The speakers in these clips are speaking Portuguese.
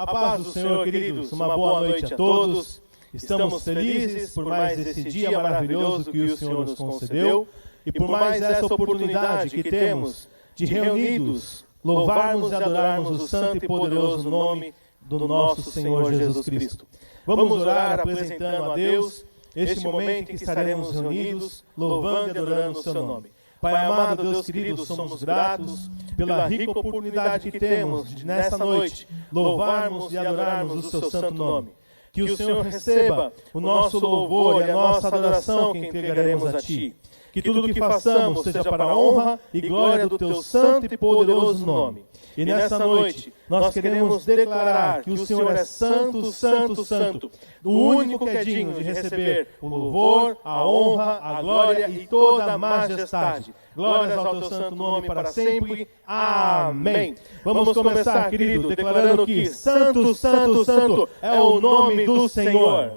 A paz do Senhor, queridos, uma boa noite a todos. Estamos felizes por mais esse dia maravilhoso que o Senhor nos concedeu e por mais essa oportunidade que temos de reunidos louvarmos e adorarmos o santo e poderoso nome do nosso Senhor Jesus Cristo. Vamos orar apresentando a Deus este momento em que estaremos reunidos, louvando e adorando o seu nome. Pai amado, Deus querido, somos gratos pela rica oportunidade que temos de, nessa noite, louvarmos e adorarmos o seu santo nome. Que o Senhor receba o nosso louvor e a nossa adoração que entregaremos a Ti. Que tudo o que façamos seja para a honra e glória do Teu santo e poderoso nome. E nessa noite, nós queremos declarar que o Senhor é santo, santo, santo, o único que é digno de receber o louvor, a honra, a glória e toda a majestade. Glórias ao Teu santo nome para sempre. Amém. Vamos começar, querido, declarando que santo, santo, santo é o nome do Senhor.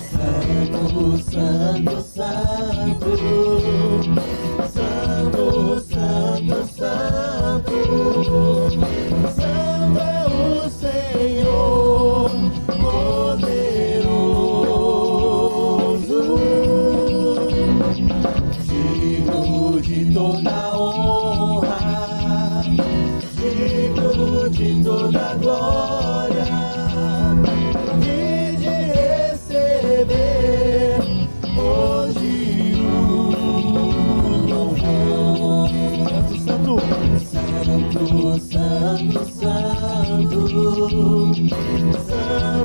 Santo, santo, santo, santo, santo, santo é o Senhor poderoso, digno de toda honra, digno de toda glória. Santo, santo,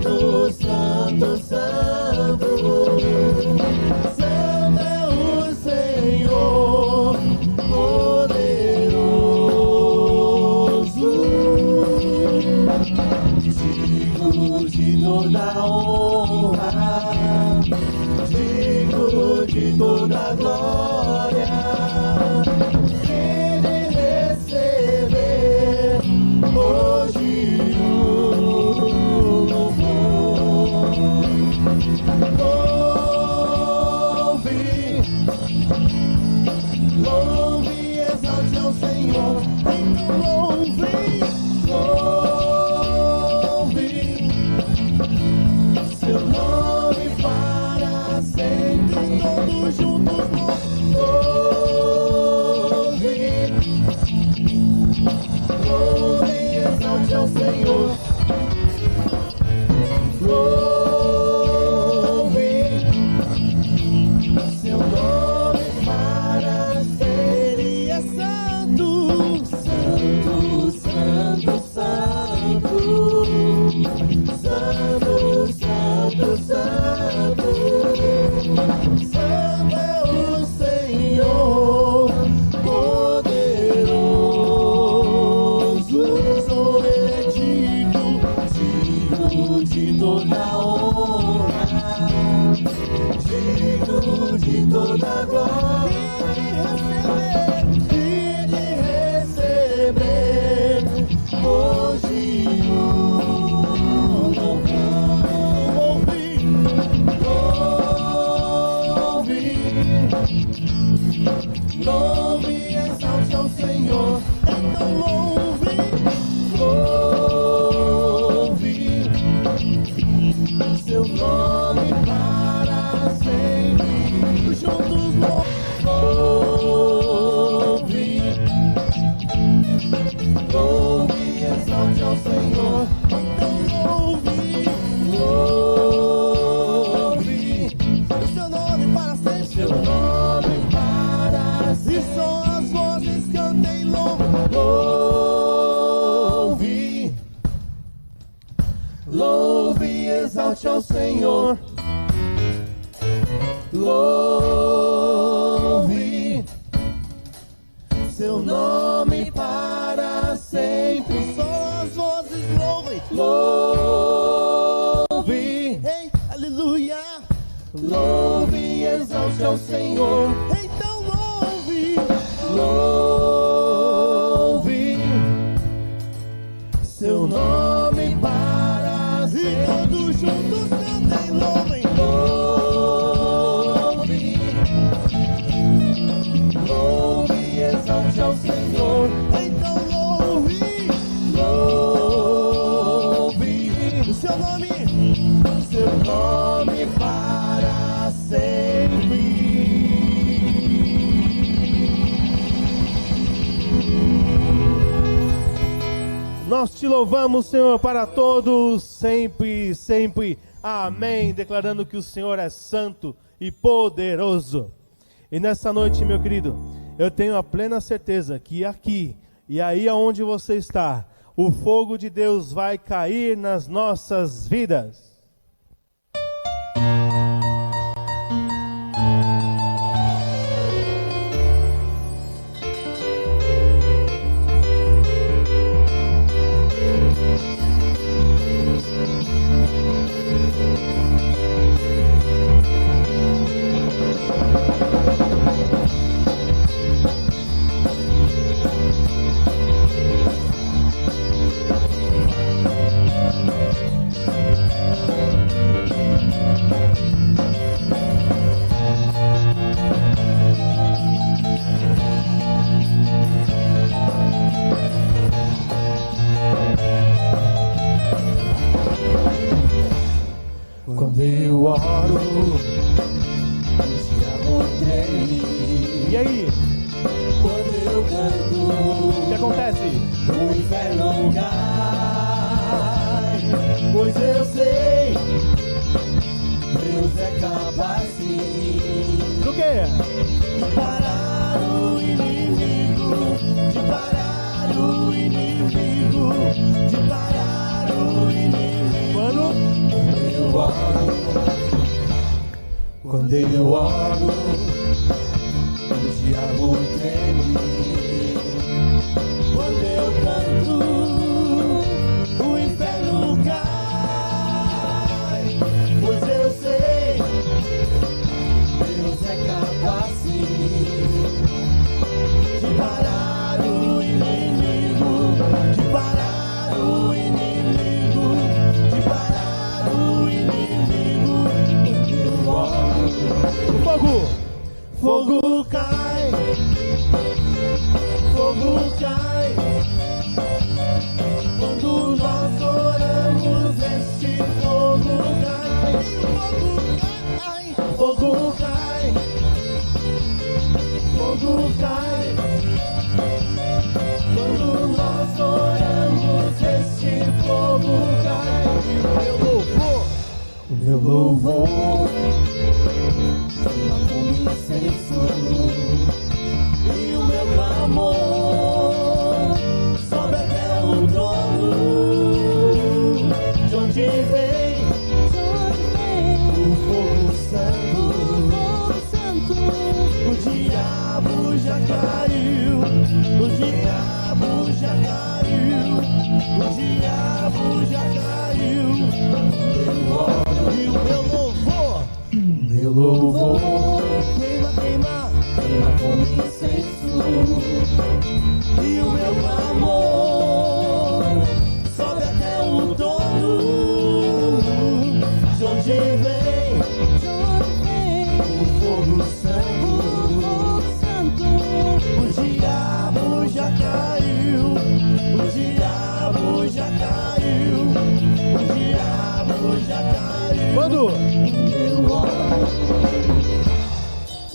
santo, santo, santo, santo é o Senhor poderoso, digno de toda honra, digno de toda glória. Hoje o louvor, louve e exalte ao Senhor, então louve seu nome para sempre, todos juntos louve e exalte ao Senhor, louve seu nome para sempre. Ele é santo, santo, santo, santo, santo, santo, santo, santo é o Senhor poderoso. De toda honra, digno de toda glória, e de receber hoje o louvor. Louve e exalte ao Senhor, então louve seu nome para sempre, juntos louve e exalte ao Senhor, então louve o seu nome para sempre, seu nome para sempre, e só as vozes cantem louve e exalte ao Senhor, louve seu nome para sempre. Só as vozes louve, hey, aleluia, louve e exalte ao Senhor, então louve nós te louvamos, Senhor, para todos, sempre, sempre. Amém. Declarando que o Senhor é santo e poderoso. E nessa noite, meu querido, eu tenho a plena certeza que aqui e aí aonde você está, o fogo de Deus vai cair nas nossas vidas. Quando eu oro, o diabo treme. E aí? Quando eu canto, O que acontece? o inferno cai. Pois eu sei, Deus é capaz sim Do quê? de parar o inimigo, de parar o inimigo, de parar o inimigo. Mano, quando eu oro, o diabo treme. Quando eu canto, o inferno cai. Pois eu sei, Deus é capaz sim de parar o inimigo, de parar o inimigo, de parar o inimigo. o fogo! Fogo cai, fogo cai. Quando nós oramos, este fogo cai. Fogo cai, fogo cai. Quando nós oramos, este fogo cai. O meu louvor, como incenso, e o meu clamor sobe até o trono. De onde vem o fogo santo? O diabo já caiu, o diabo já caiu, o diabo já caiu. E o meu louvor queima, queima, queima como incenso. E o meu clamor sobe até o trono. De onde vem o fogo santo? O diabo já caiu, o diabo já caiu, o diabo já caiu. Quando?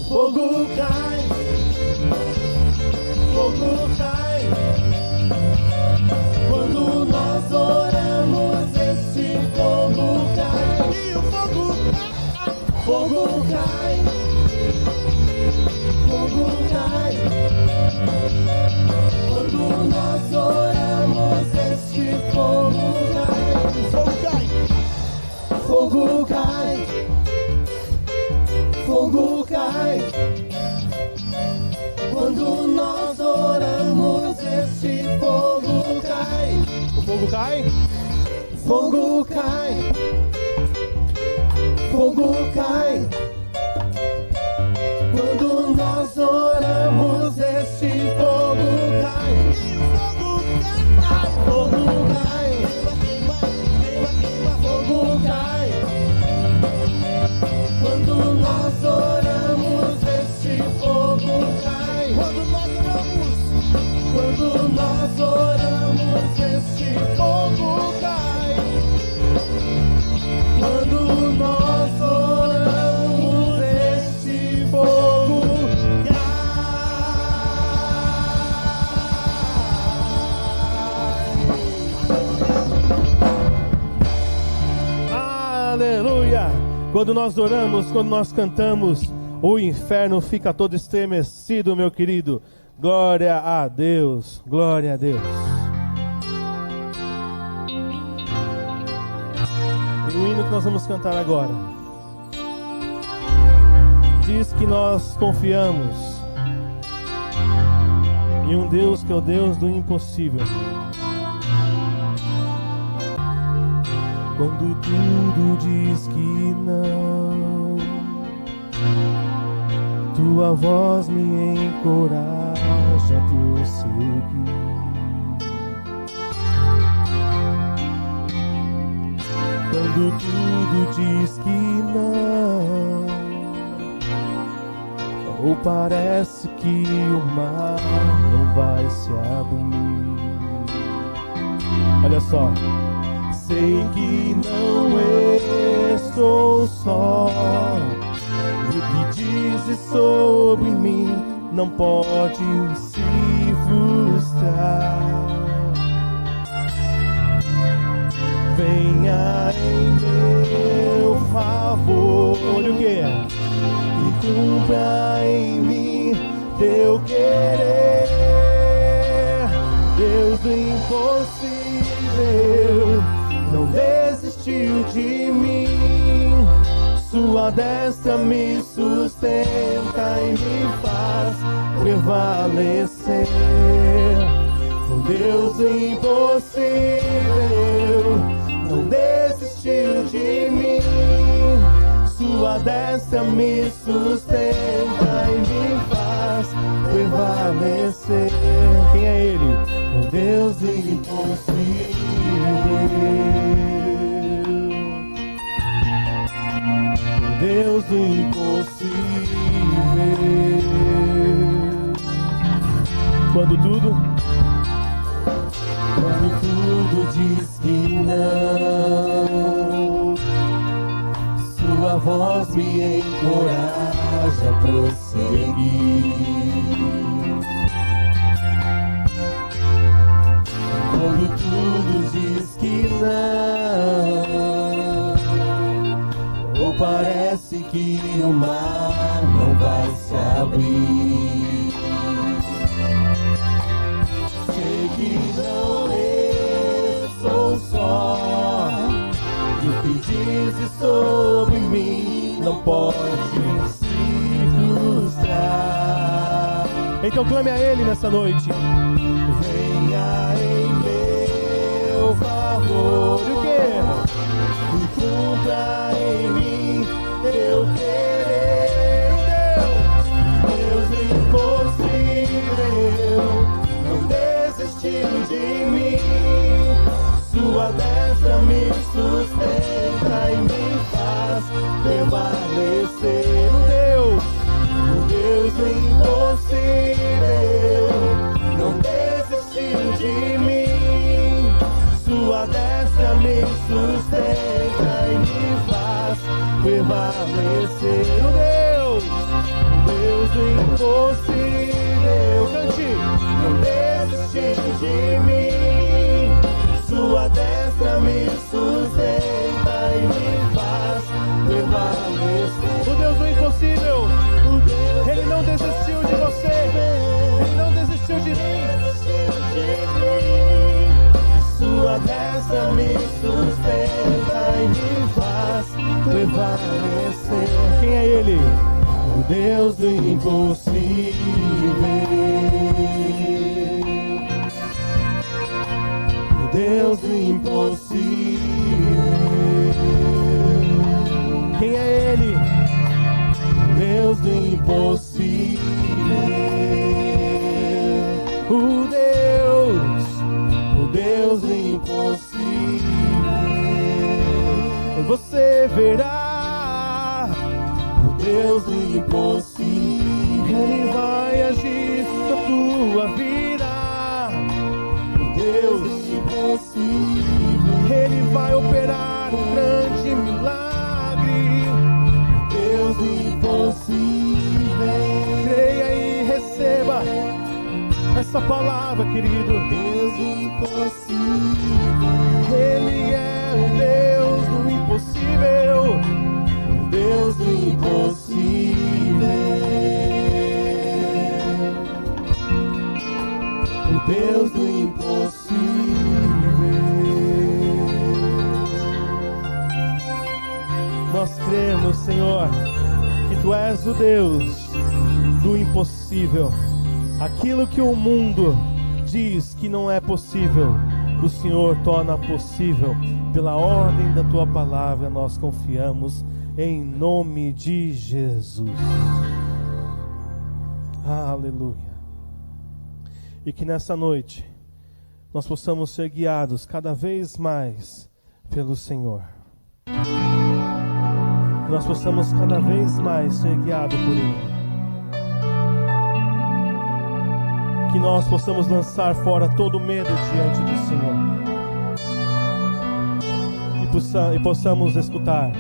Fogo cai, fogo cai. Quando nós oramos, este fogo cai. E o fogo cai, fogo cai. Quando nós oramos, este fogo cai. Fogo cai, fogo cai. Quando nós oramos, este fogo cai. O fogo cai? Fogo cai, fogo cai. Quando nós oramos, este fogo cai. Fogo cai, fogo cai. Quando nós oramos, este fogo cai. Quando nós oramos, este fogo cai. Quando nós oramos, este fogo Quando nós oramos, quando nós cantamos, o inferno fica todo estremecido, meu querido. Glória a Deus, glória a Deus. E o hino que nós vamos cantar agora diz que nós confiamos em um Deus que é o Deus do impossível. Quando tudo diz que não, tua voz me encoraja a prosseguir. Quando tudo diz que não, ou parece que o mar não vai se abrir. Olha só. Sei que não estou só, e o que dizes sobre mim não pode se frustrar. Venha em meu favor, olha o que é, e cumpra em mim teu querer. Deus do impossível não desistiu de mim, sua destra me sustenta e me faz prevalecer. O Deus impossível não desistiu de mim, sua destra me sustenta e me faz prevalecer. Quem é Ele? O Deus impossível. Deus do impossível. Quando tudo diz que não, sua voz me encoraja a prosseguir. Quando tudo diz que não, ou parece que o mar não vai se abrir. Sei que não estou só, e o que dizes sobre mim não pode se frustrar. Então clame a Ele nessa noite. Venha em meu favor, e o quê? E cumpra em mim teu querer. Deus impossível não desistiu de mim, sua destra me sustenta e me faz prevalecer. O Deus impossível não desistiu de mim, sua destra me sustenta e me faz prevalecer. O Deus impossível, cante, não desistiu de mim, sua destra me sustenta e me faz prevalecer. O Deus do impossível, Ele não desistiu de você, Ele não desistiu de mim. Sua destra me sustenta e me faz prevalecer. Quem é Ele? O Deus do impossível. O Deus do impossível. Quem é Ele? O Deus do impossível. O Deus do impossível. Você verá o Deus do impossível. Ele vai agir na tua vida. O Deus do impossível. Ele vai operar um grande milagre. O Deus do impossível. Creia e receba essa palavra, querido. Deus impossível. Ele é o Deus do impossível. impossível, o Deus do impossível. Nós cremos, Senhor, que Tu és o Deus do impossível. Aquilo que o mundo diz que não é possível, o Senhor torna possível. Pela ordem da Tua palavra, nós confiamos em nome de Jesus. Aleluia. E que nessa noite nós possamos ser guiados cada vez mais pelo Senhor. Que nós possamos cada vez mais ser guiados por Ele. Que nós possamos lançar fora todo medo diante do Senhor. E possamos escutar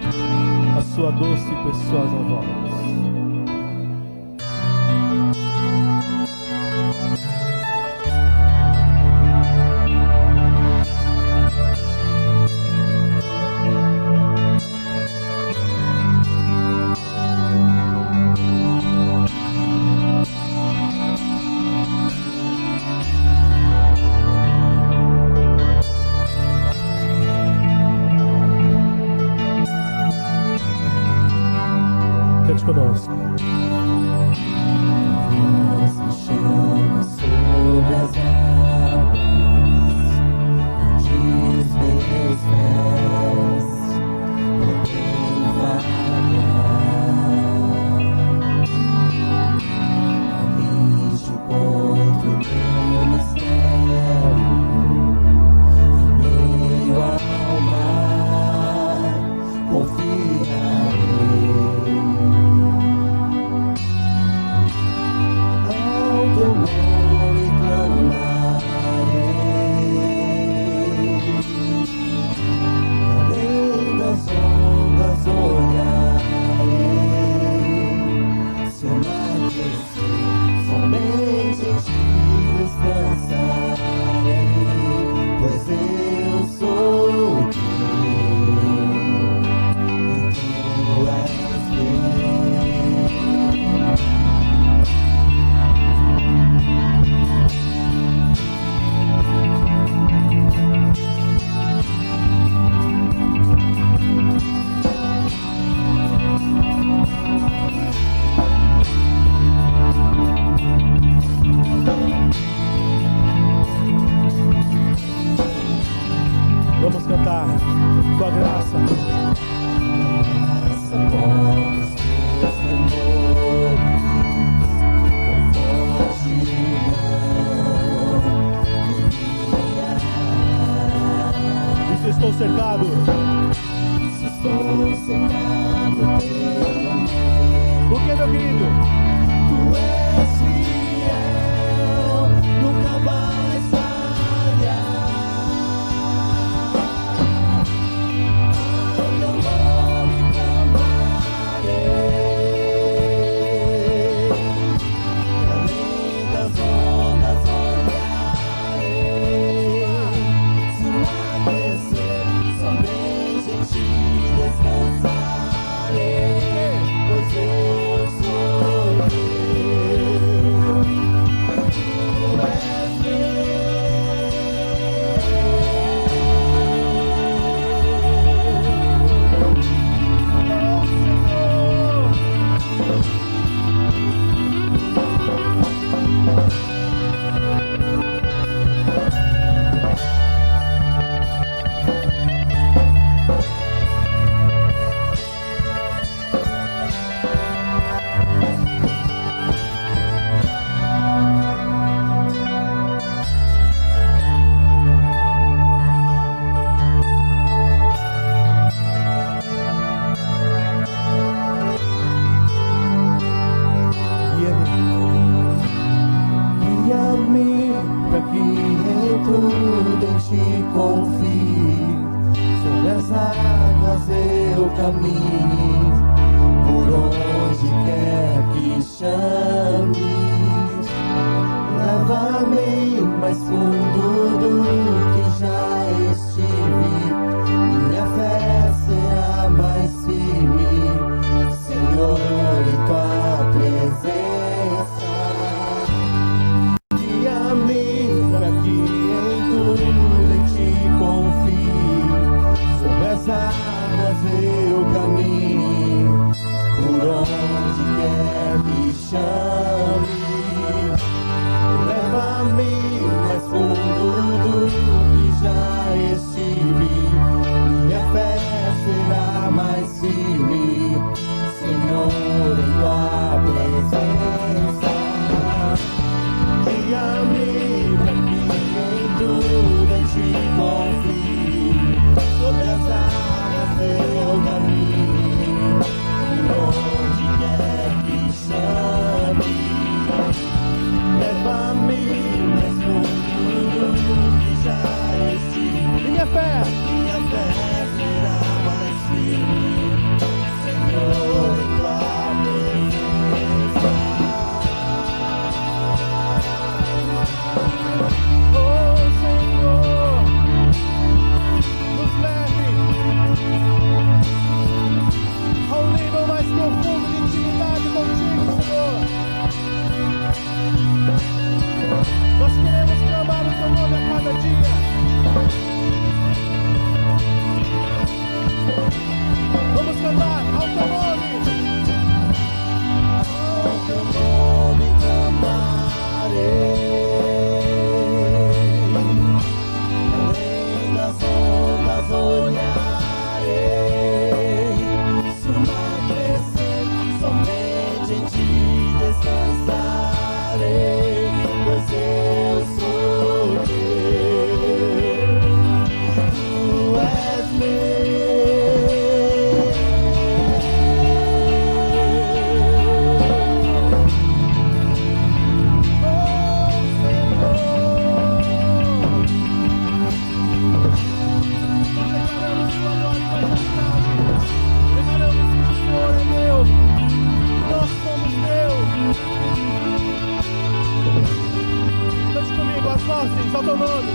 a Sua doce e preciosa voz. Conosco. Voz me chama sobre as águas, onde os meus pés podem vagar. Ali te encontro no mistério, em meio ao mar, confiarei. Teu nome clamarei, além das ondas olharei, se emagrecer, somente em ti descansarei, pois eu sou teu e tu és meu. Vamos cantar Tua graça. Graça com os teus temores, com forte mão me guiará. E se estou cercado, Se estou cercado pelo meio, por que, meu querido? Tu és fiel, nunca mais falharás. Ao teu nome clamarei, além das ondas olharei, se emagrecer, somente em ti descansarei, pois eu sou teu e tu és meu. Guia-me para que em tudo em ti confie, sobre as águas eu caminhe, por onde quer que chames. Leva-me mais fundo do que já estive, minha fé será mais firme, Senhor. nome, só teu nome.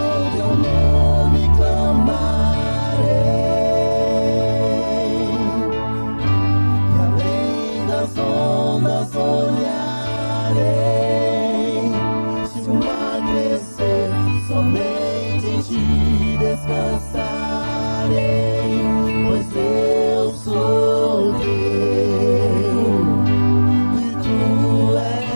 Ao teu nome clamarei, e além das ondas olharei. Se o mar crescer, somente em ti descansarei, pois eu sou teu e tu és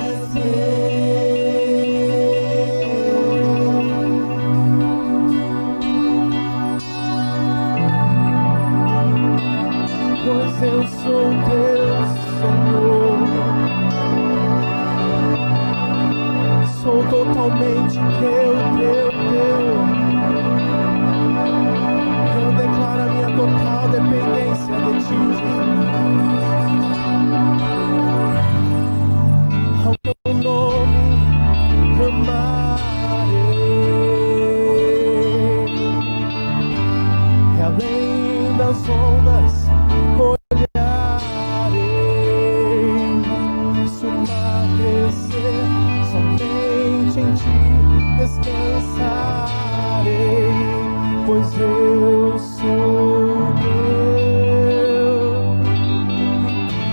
pois eu sou teu, Senhor. Sou totalmente teu. Eu declaro a minha total dependência de ti, Jesus. Ao teu nome clamarei, e além das ondas descansarei, pois eu sou teu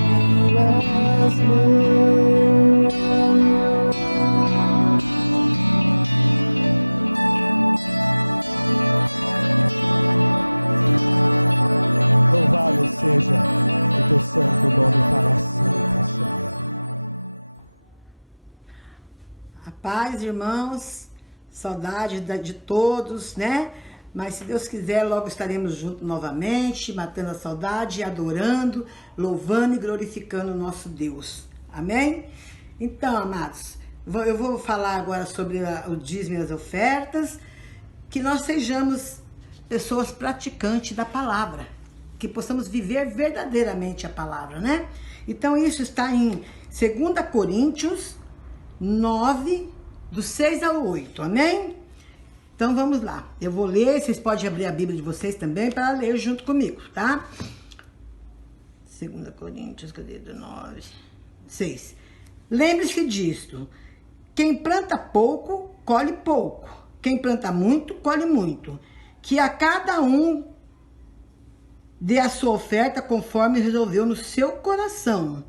e tu és meu. Louvado seja o teu santo nome para sempre, Senhor. A paz, irmãos. Saudade de todos, né? Mas se Deus quiser, logo estaremos juntos novamente, matando a saudade, adorando, louvando e glorificando o nosso Deus. Amém? Então, amados, eu vou falar agora sobre o dízimo e as ofertas, que nós sejamos pessoas praticantes da palavra, que possamos viver verdadeiramente a palavra, né? Então, isso está em 2 Coríntios 9, do 6 ao 8, amém? Então vamos lá, eu vou ler, vocês podem abrir a Bíblia de vocês também para ler junto comigo, tá? 2 Coríntios, cadê? 9, 6. Lembre-se disto, quem planta pouco, colhe pouco, quem planta muito, colhe muito, que a cada um dê a sua oferta conforme resolveu no seu coração,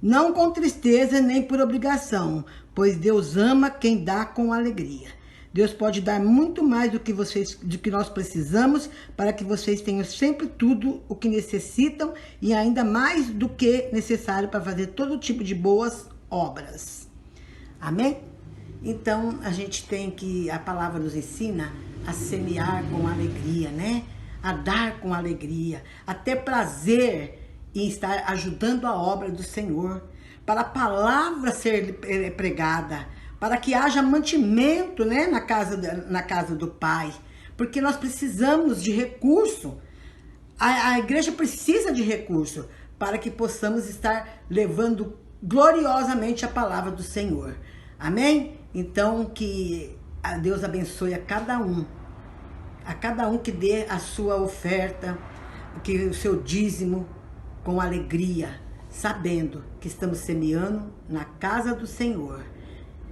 não com tristeza nem por obrigação, pois Deus ama quem dá com alegria. Deus pode dar muito mais do que nós precisamos, para que vocês tenham sempre tudo o que necessitam e ainda mais do que necessário para fazer todo tipo de boas obras. Amém? Então, a palavra nos ensina a semear com alegria, né? A dar com alegria, a ter prazer em estar ajudando a obra do Senhor, para a palavra ser pregada, para que haja mantimento, né, na casa do Pai, porque nós precisamos de recurso, a igreja precisa de recurso, para que possamos estar levando gloriosamente a palavra do Senhor. Amém? Então, que Deus abençoe a cada um que dê a sua oferta, que o seu dízimo, com alegria, sabendo que estamos semeando na casa do Senhor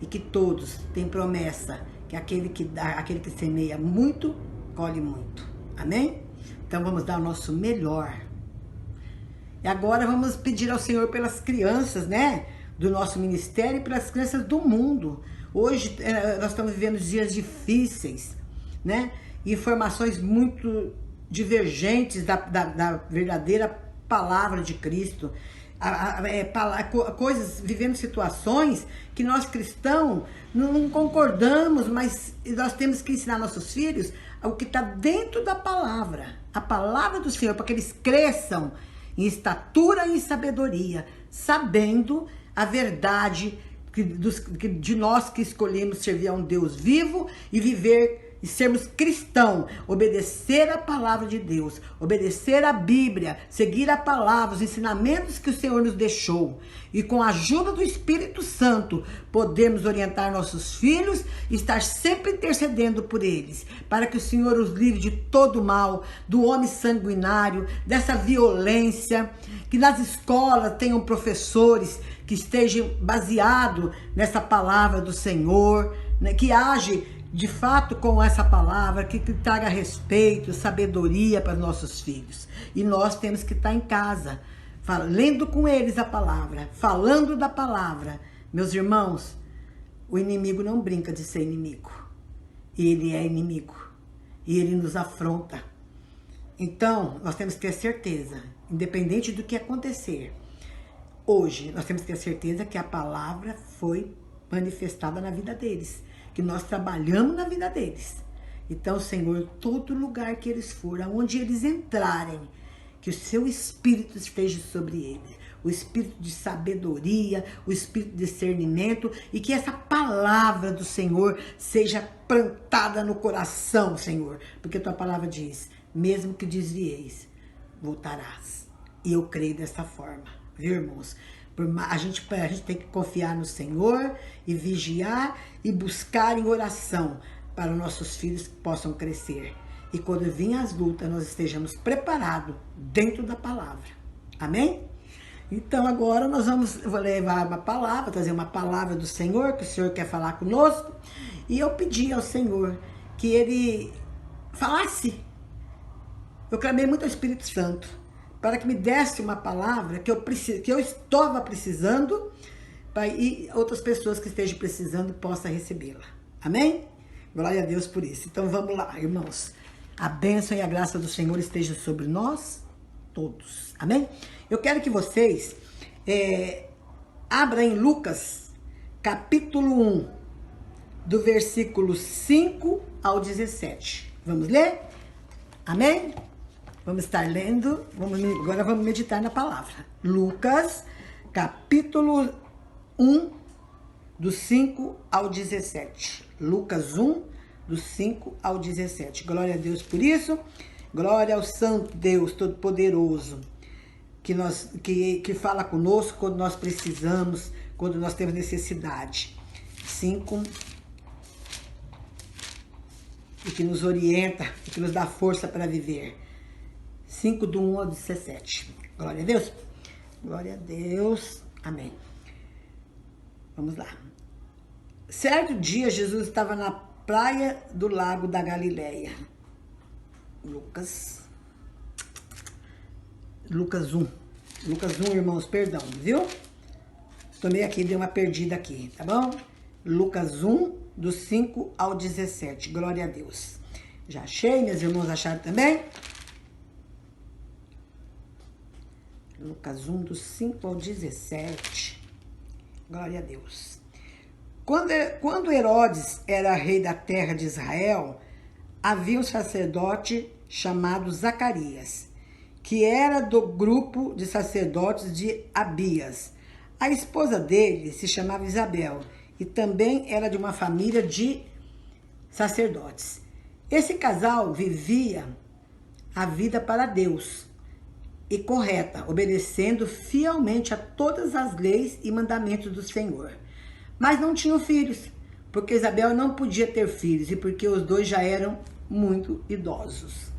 e que todos têm promessa que aquele que semeia muito, colhe muito. Amém? Então vamos dar o nosso melhor. E agora vamos pedir ao Senhor pelas crianças, né? Do nosso ministério e pelas crianças do mundo. Hoje nós estamos vivendo dias difíceis, né? Informações muito divergentes da verdadeira palavra de Cristo, vivendo situações que nós cristãos não concordamos, mas nós temos que ensinar nossos filhos o que está dentro da palavra, a palavra do Senhor, para que eles cresçam em estatura e em sabedoria, sabendo a verdade de nós que escolhemos servir a um Deus vivo e viver e sermos cristãos, obedecer a palavra de Deus, obedecer a Bíblia, seguir a palavra, os ensinamentos que o Senhor nos deixou, e com a ajuda do Espírito Santo, podemos orientar nossos filhos e estar sempre intercedendo por eles, para que o Senhor os livre de todo mal, do homem sanguinário, dessa violência, que nas escolas tenham professores que estejam baseados nessa palavra do Senhor, né, que age de fato com essa palavra, que traga respeito, sabedoria para os nossos filhos. E nós temos que estar em casa, lendo com eles a palavra, falando da palavra. Meus irmãos, o inimigo não brinca de ser inimigo. Ele é inimigo. E ele nos afronta. Então, nós temos que ter certeza, independente do que acontecer, hoje, nós temos que ter certeza que a palavra foi manifestada na vida deles, que nós trabalhamos na vida deles. Então, Senhor, todo lugar que eles forem, aonde eles entrarem, que o seu Espírito esteja sobre eles, o Espírito de sabedoria, o Espírito de discernimento, e que essa palavra do Senhor seja plantada no coração, Senhor, porque tua palavra diz, mesmo que desvieis, voltarás. E eu creio dessa forma, viu, irmãos? A gente tem que confiar no Senhor e vigiar e buscar em oração para os nossos filhos que possam crescer. E quando vir as lutas, nós estejamos preparados dentro da palavra. Amém? Então agora vou levar uma palavra, trazer uma palavra do Senhor, que o Senhor quer falar conosco. E eu pedi ao Senhor que Ele falasse. Eu clamei muito ao Espírito Santo para que me desse uma palavra que eu estava precisando, e outras pessoas que estejam precisando possam recebê-la. Amém? Glória a Deus por isso. Então vamos lá, irmãos. A bênção e a graça do Senhor estejam sobre nós todos. Amém? Eu quero que vocês abram em Lucas, capítulo 1, do versículo 5 ao 17. Vamos ler? Amém? Vamos estar lendo, agora vamos meditar na palavra. Lucas, capítulo 1, do 5 ao 17. Lucas 1, do 5 ao 17. Glória a Deus por isso. Glória ao Santo Deus Todo-Poderoso, que fala conosco quando nós precisamos, quando nós temos necessidade. 5, e que nos orienta, e que nos dá força para viver. 5 do 1 ao 17. Glória a Deus. Glória a Deus. Amém. Vamos lá. Certo dia, Jesus estava na praia do lago da Galileia. Lucas 1. Lucas 1, irmãos, perdão, viu? Tomei aqui, dei uma perdida aqui, tá bom? Lucas 1, do 5 ao 17. Glória a Deus. Já achei, meus irmãos acharam também? Lucas 1, do 5 ao 17. Glória a Deus. Quando Herodes era rei da terra de Israel, havia um sacerdote chamado Zacarias, que era do grupo de sacerdotes de Abias. A esposa dele se chamava Isabel e também era de uma família de sacerdotes. Esse casal vivia a vida para Deus e correta, obedecendo fielmente a todas as leis e mandamentos do Senhor. Mas não tinham filhos, porque Isabel não podia ter filhos e porque os dois já eram muito idosos.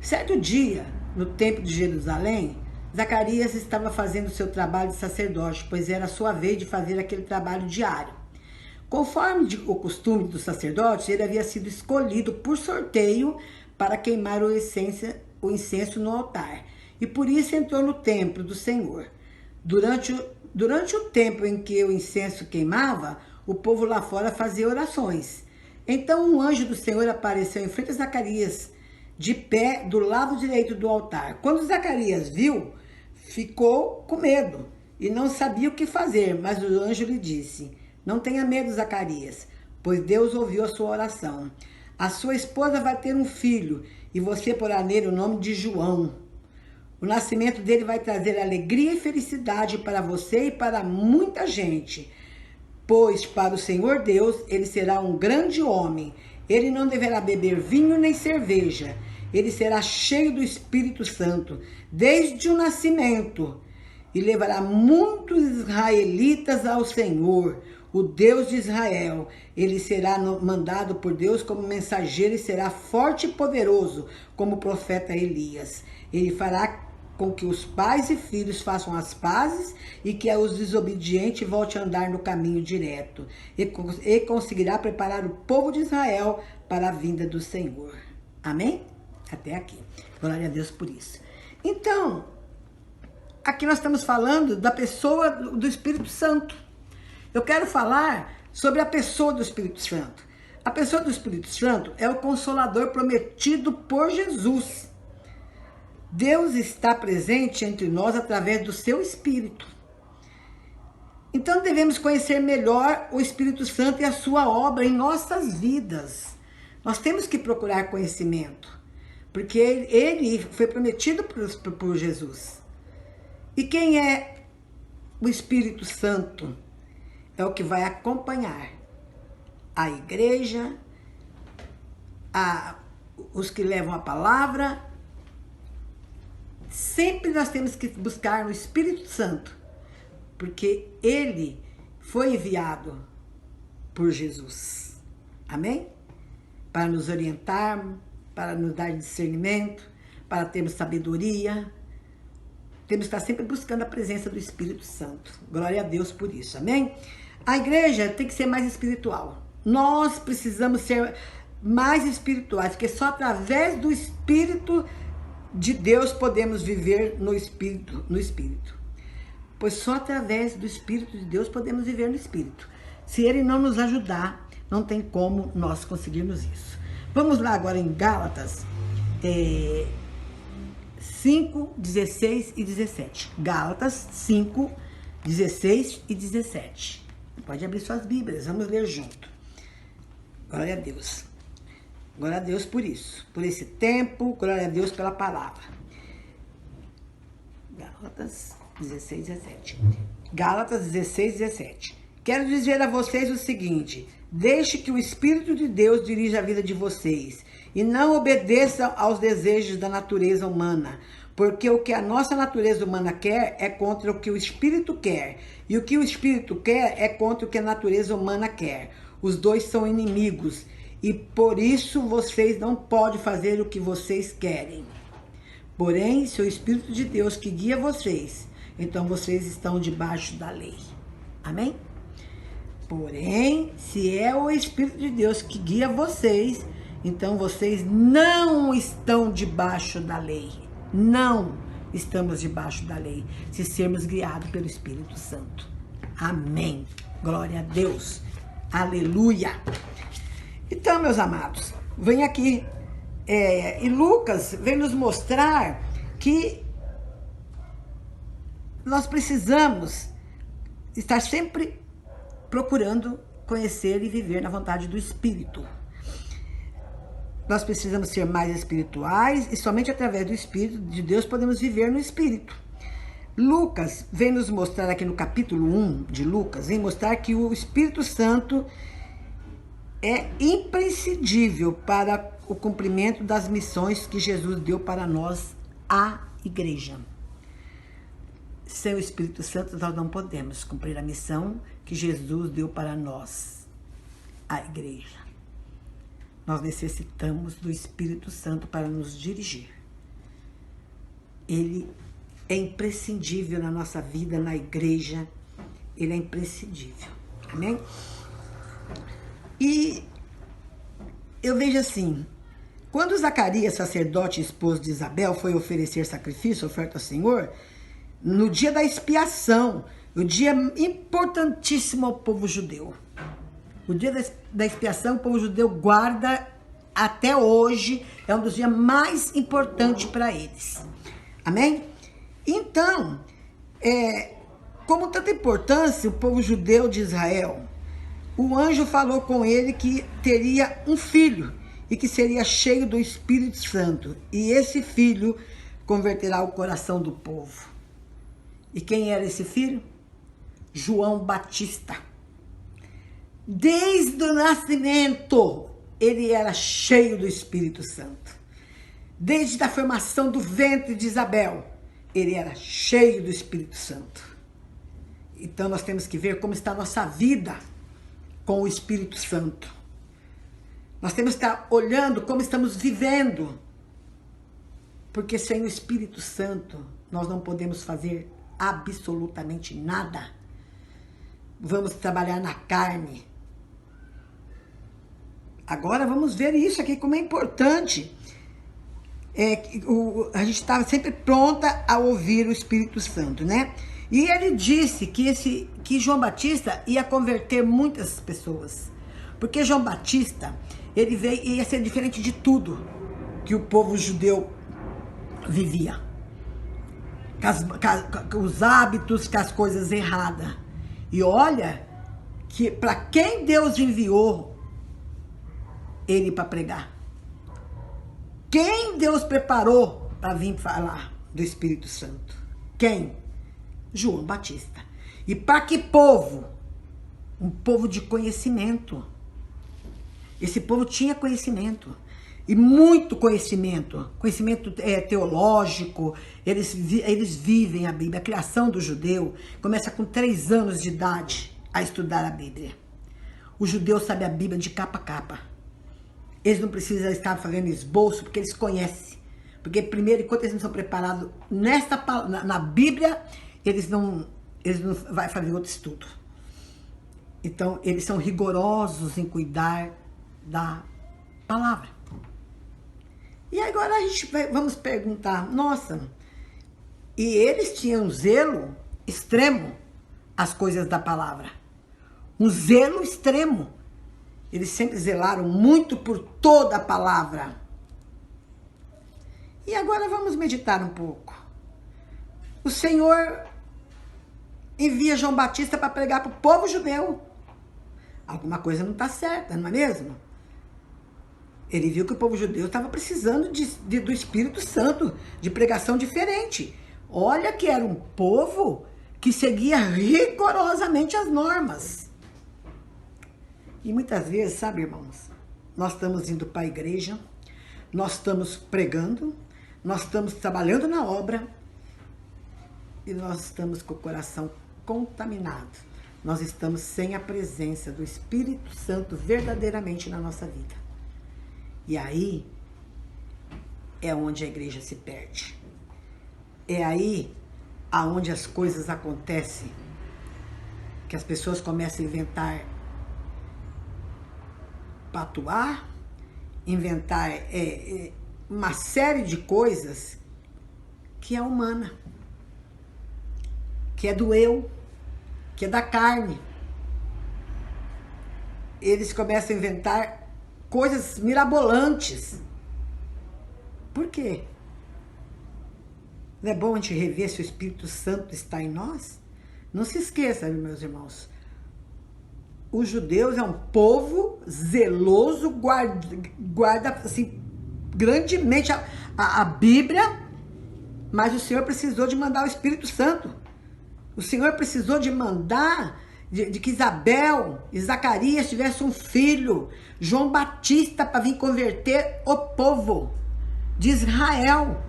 Certo dia, no templo de Jerusalém, Zacarias estava fazendo seu trabalho de sacerdote, pois era a sua vez de fazer aquele trabalho diário. Conforme o costume dos sacerdotes, ele havia sido escolhido por sorteio para queimar o incenso no altar. E por isso entrou no templo do Senhor. Durante o tempo em que o incenso queimava, o povo lá fora fazia orações. Então um anjo do Senhor apareceu em frente a Zacarias, de pé do lado direito do altar. Quando Zacarias viu, ficou com medo e não sabia o que fazer, mas o anjo lhe disse: não tenha medo, Zacarias, pois Deus ouviu a sua oração. A sua esposa vai ter um filho e você porá nele o nome de João. O nascimento dele vai trazer alegria e felicidade para você e para muita gente, pois para o Senhor Deus ele será um grande homem Ele não deverá beber vinho nem cerveja. Ele será cheio do Espírito Santo desde o nascimento e levará muitos israelitas ao Senhor, o Deus de Israel. Ele será mandado por Deus como mensageiro e será forte e poderoso como o profeta Elias. Ele fará com que os pais e filhos façam as pazes e que os desobedientes voltem a andar no caminho direto. E conseguirá preparar o povo de Israel para a vinda do Senhor. Amém? Até aqui. Glória a Deus por isso. Então, aqui nós estamos falando da pessoa do Espírito Santo. Eu quero falar sobre a pessoa do Espírito Santo. A pessoa do Espírito Santo é o Consolador prometido por Jesus. Deus está presente entre nós através do seu Espírito. Então devemos conhecer melhor o Espírito Santo e a sua obra em nossas vidas. Nós temos que procurar conhecimento, porque ele foi prometido por Jesus. E quem é o Espírito Santo? É o que vai acompanhar a igreja, os que levam a palavra. Sempre nós temos que buscar no Espírito Santo, porque ele foi enviado por Jesus. Amém? Para nos orientar, para nos dar discernimento, para termos sabedoria. Temos que estar sempre buscando a presença do Espírito Santo. Glória a Deus por isso. Amém? A igreja tem que ser mais espiritual. Nós precisamos ser mais espirituais, porque só através do Espírito de Deus podemos viver no Espírito. Pois só através do Espírito de Deus podemos viver no Espírito. Se ele não nos ajudar, não tem como nós conseguirmos isso. Vamos lá agora em Gálatas 5, 16 e 17. Gálatas 5, 16 e 17. Pode abrir suas Bíblias, vamos ler junto. Glória a Deus. Glória a Deus por isso, por esse tempo, glória a Deus pela palavra. Gálatas 16, 17. Gálatas 16, 17. Quero dizer a vocês o seguinte: deixe que o Espírito de Deus dirija a vida de vocês e não obedeçam aos desejos da natureza humana, porque o que a nossa natureza humana quer é contra o que o Espírito quer, e o que o Espírito quer é contra o que a natureza humana quer. Os dois são inimigos, e por isso vocês não podem fazer o que vocês querem. Porém, se o Espírito de Deus que guia vocês, então vocês estão debaixo da lei. Amém? Porém, se é o Espírito de Deus que guia vocês, então vocês não estão debaixo da lei. Não estamos debaixo da lei, se sermos guiados pelo Espírito Santo. Amém. Glória a Deus. Aleluia. Então, meus amados, vem aqui, e Lucas vem nos mostrar que nós precisamos estar sempre procurando conhecer e viver na vontade do Espírito. Nós precisamos ser mais espirituais e somente através do Espírito de Deus podemos viver no Espírito. Lucas vem nos mostrar aqui no capítulo 1 de Lucas, vem mostrar que o Espírito Santo é imprescindível para o cumprimento das missões que Jesus deu para nós, a igreja. Sem o Espírito Santo, nós não podemos cumprir a missão que Jesus deu para nós, a igreja. Nós necessitamos do Espírito Santo para nos dirigir. Ele é imprescindível na nossa vida, na igreja. Ele é imprescindível. Amém? E eu vejo assim, quando Zacarias, sacerdote e esposo de Isabel, foi oferecer sacrifício, oferta ao Senhor, no dia da expiação, o dia importantíssimo ao povo judeu. O dia da expiação, o povo judeu guarda até hoje, é um dos dias mais importantes para eles. Amém? Então, como tanta importância o povo judeu de Israel, o anjo falou com ele que teria um filho e que seria cheio do Espírito Santo. E esse filho converterá o coração do povo. E quem era esse filho? João Batista. Desde o nascimento, ele era cheio do Espírito Santo. Desde a formação do ventre de Isabel, ele era cheio do Espírito Santo. Então nós temos que ver como está a nossa vida com o Espírito Santo. Nós temos que estar olhando como estamos vivendo. Porque sem o Espírito Santo, nós não podemos fazer absolutamente nada. Vamos trabalhar na carne. Agora vamos ver isso aqui, como é importante. A gente estava sempre pronta a ouvir o Espírito Santo, né? E ele disse que João Batista ia converter muitas pessoas. Porque João Batista, ele ia ser diferente de tudo que o povo judeu vivia. Com os hábitos, com as coisas erradas. E olha que para quem Deus enviou ele para pregar? Quem Deus preparou para vir falar do Espírito Santo? Quem? João Batista. E para que povo? Um povo de conhecimento. Esse povo tinha conhecimento. E muito conhecimento. Conhecimento teológico. Eles vivem a Bíblia. A criação do judeu começa com 3 anos de idade a estudar a Bíblia. O judeu sabe a Bíblia de capa a capa. Eles não precisam estar fazendo esboço, porque eles conhecem. Porque primeiro, enquanto eles não são preparados na Bíblia, eles não vão fazer outro estudo. Então, eles são rigorosos em cuidar da palavra. E agora vamos perguntar, nossa, e eles tinham um zelo extremo às coisas da palavra. Um zelo extremo. Eles sempre zelaram muito por toda a palavra. E agora vamos meditar um pouco. O Senhor envia João Batista para pregar para o povo judeu. Alguma coisa não está certa, não é mesmo? Ele viu que o povo judeu estava precisando do Espírito Santo, de pregação diferente. Olha que era um povo que seguia rigorosamente as normas. E muitas vezes, sabe, irmãos, nós estamos indo para a igreja, nós estamos pregando, nós estamos trabalhando na obra e nós estamos com o coração contaminado. Nós estamos sem a presença do Espírito Santo verdadeiramente na nossa vida. E aí é onde a igreja se perde. É aí aonde as coisas acontecem, que as pessoas começam a inventar patuar, inventar uma série de coisas que é humana, que é do eu, que é da carne. Eles começam a inventar coisas mirabolantes. Por quê? Não é bom a gente rever se o Espírito Santo está em nós? Não se esqueça, meus irmãos, os judeus é um povo zeloso, guarda assim, grandemente a Bíblia, mas o Senhor precisou de mandar o Espírito Santo. O Senhor precisou de mandar de que Isabel e Zacarias tivessem um filho, João Batista, para vir converter o povo de Israel,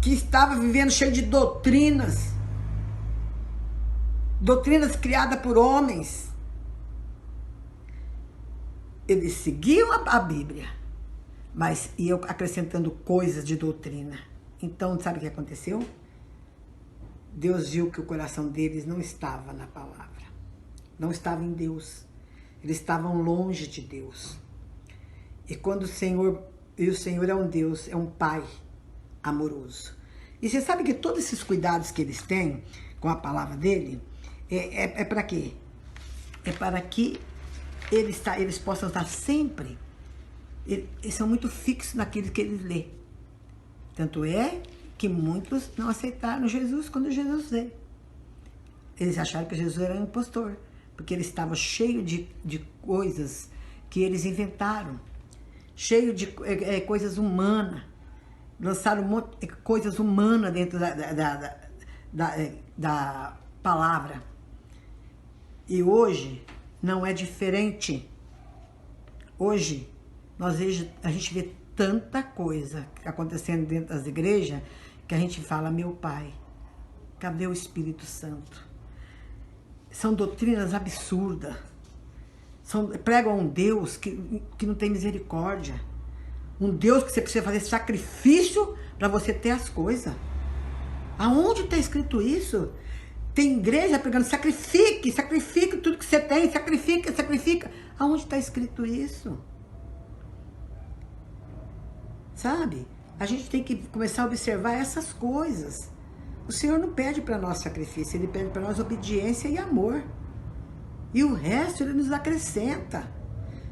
que estava vivendo cheio de doutrinas criadas por homens. Eles seguiam a Bíblia, mas iam acrescentando coisas de doutrina. Então, sabe o que aconteceu? Deus viu que o coração deles não estava na palavra, não estava em Deus. Eles estavam longe de Deus. E quando o Senhor é um Deus, é um Pai amoroso. E você sabe que todos esses cuidados que eles têm com a palavra dele, é para quê? É para que eles possam estar sempre, eles são muito fixos naquilo que eles lêem. Tanto é que muitos não aceitaram Jesus quando Jesus veio. Eles acharam que Jesus era um impostor, porque ele estava cheio de coisas que eles inventaram, cheio de coisas humanas, lançaram um monte de coisas humanas dentro da palavra. E hoje não é diferente Hoje, a gente vê tanta coisa acontecendo dentro das igrejas que a gente fala, meu Pai, cadê o Espírito Santo? São doutrinas absurdas. Pregam um Deus que não tem misericórdia. Um Deus que você precisa fazer sacrifício para você ter as coisas. Aonde está escrito isso? Tem igreja pregando, sacrifique tudo que você tem, sacrifica. Aonde está escrito isso? Sabe? A gente tem que começar a observar essas coisas. O Senhor não pede para nós sacrifício, Ele pede para nós obediência e amor. E o resto Ele nos acrescenta.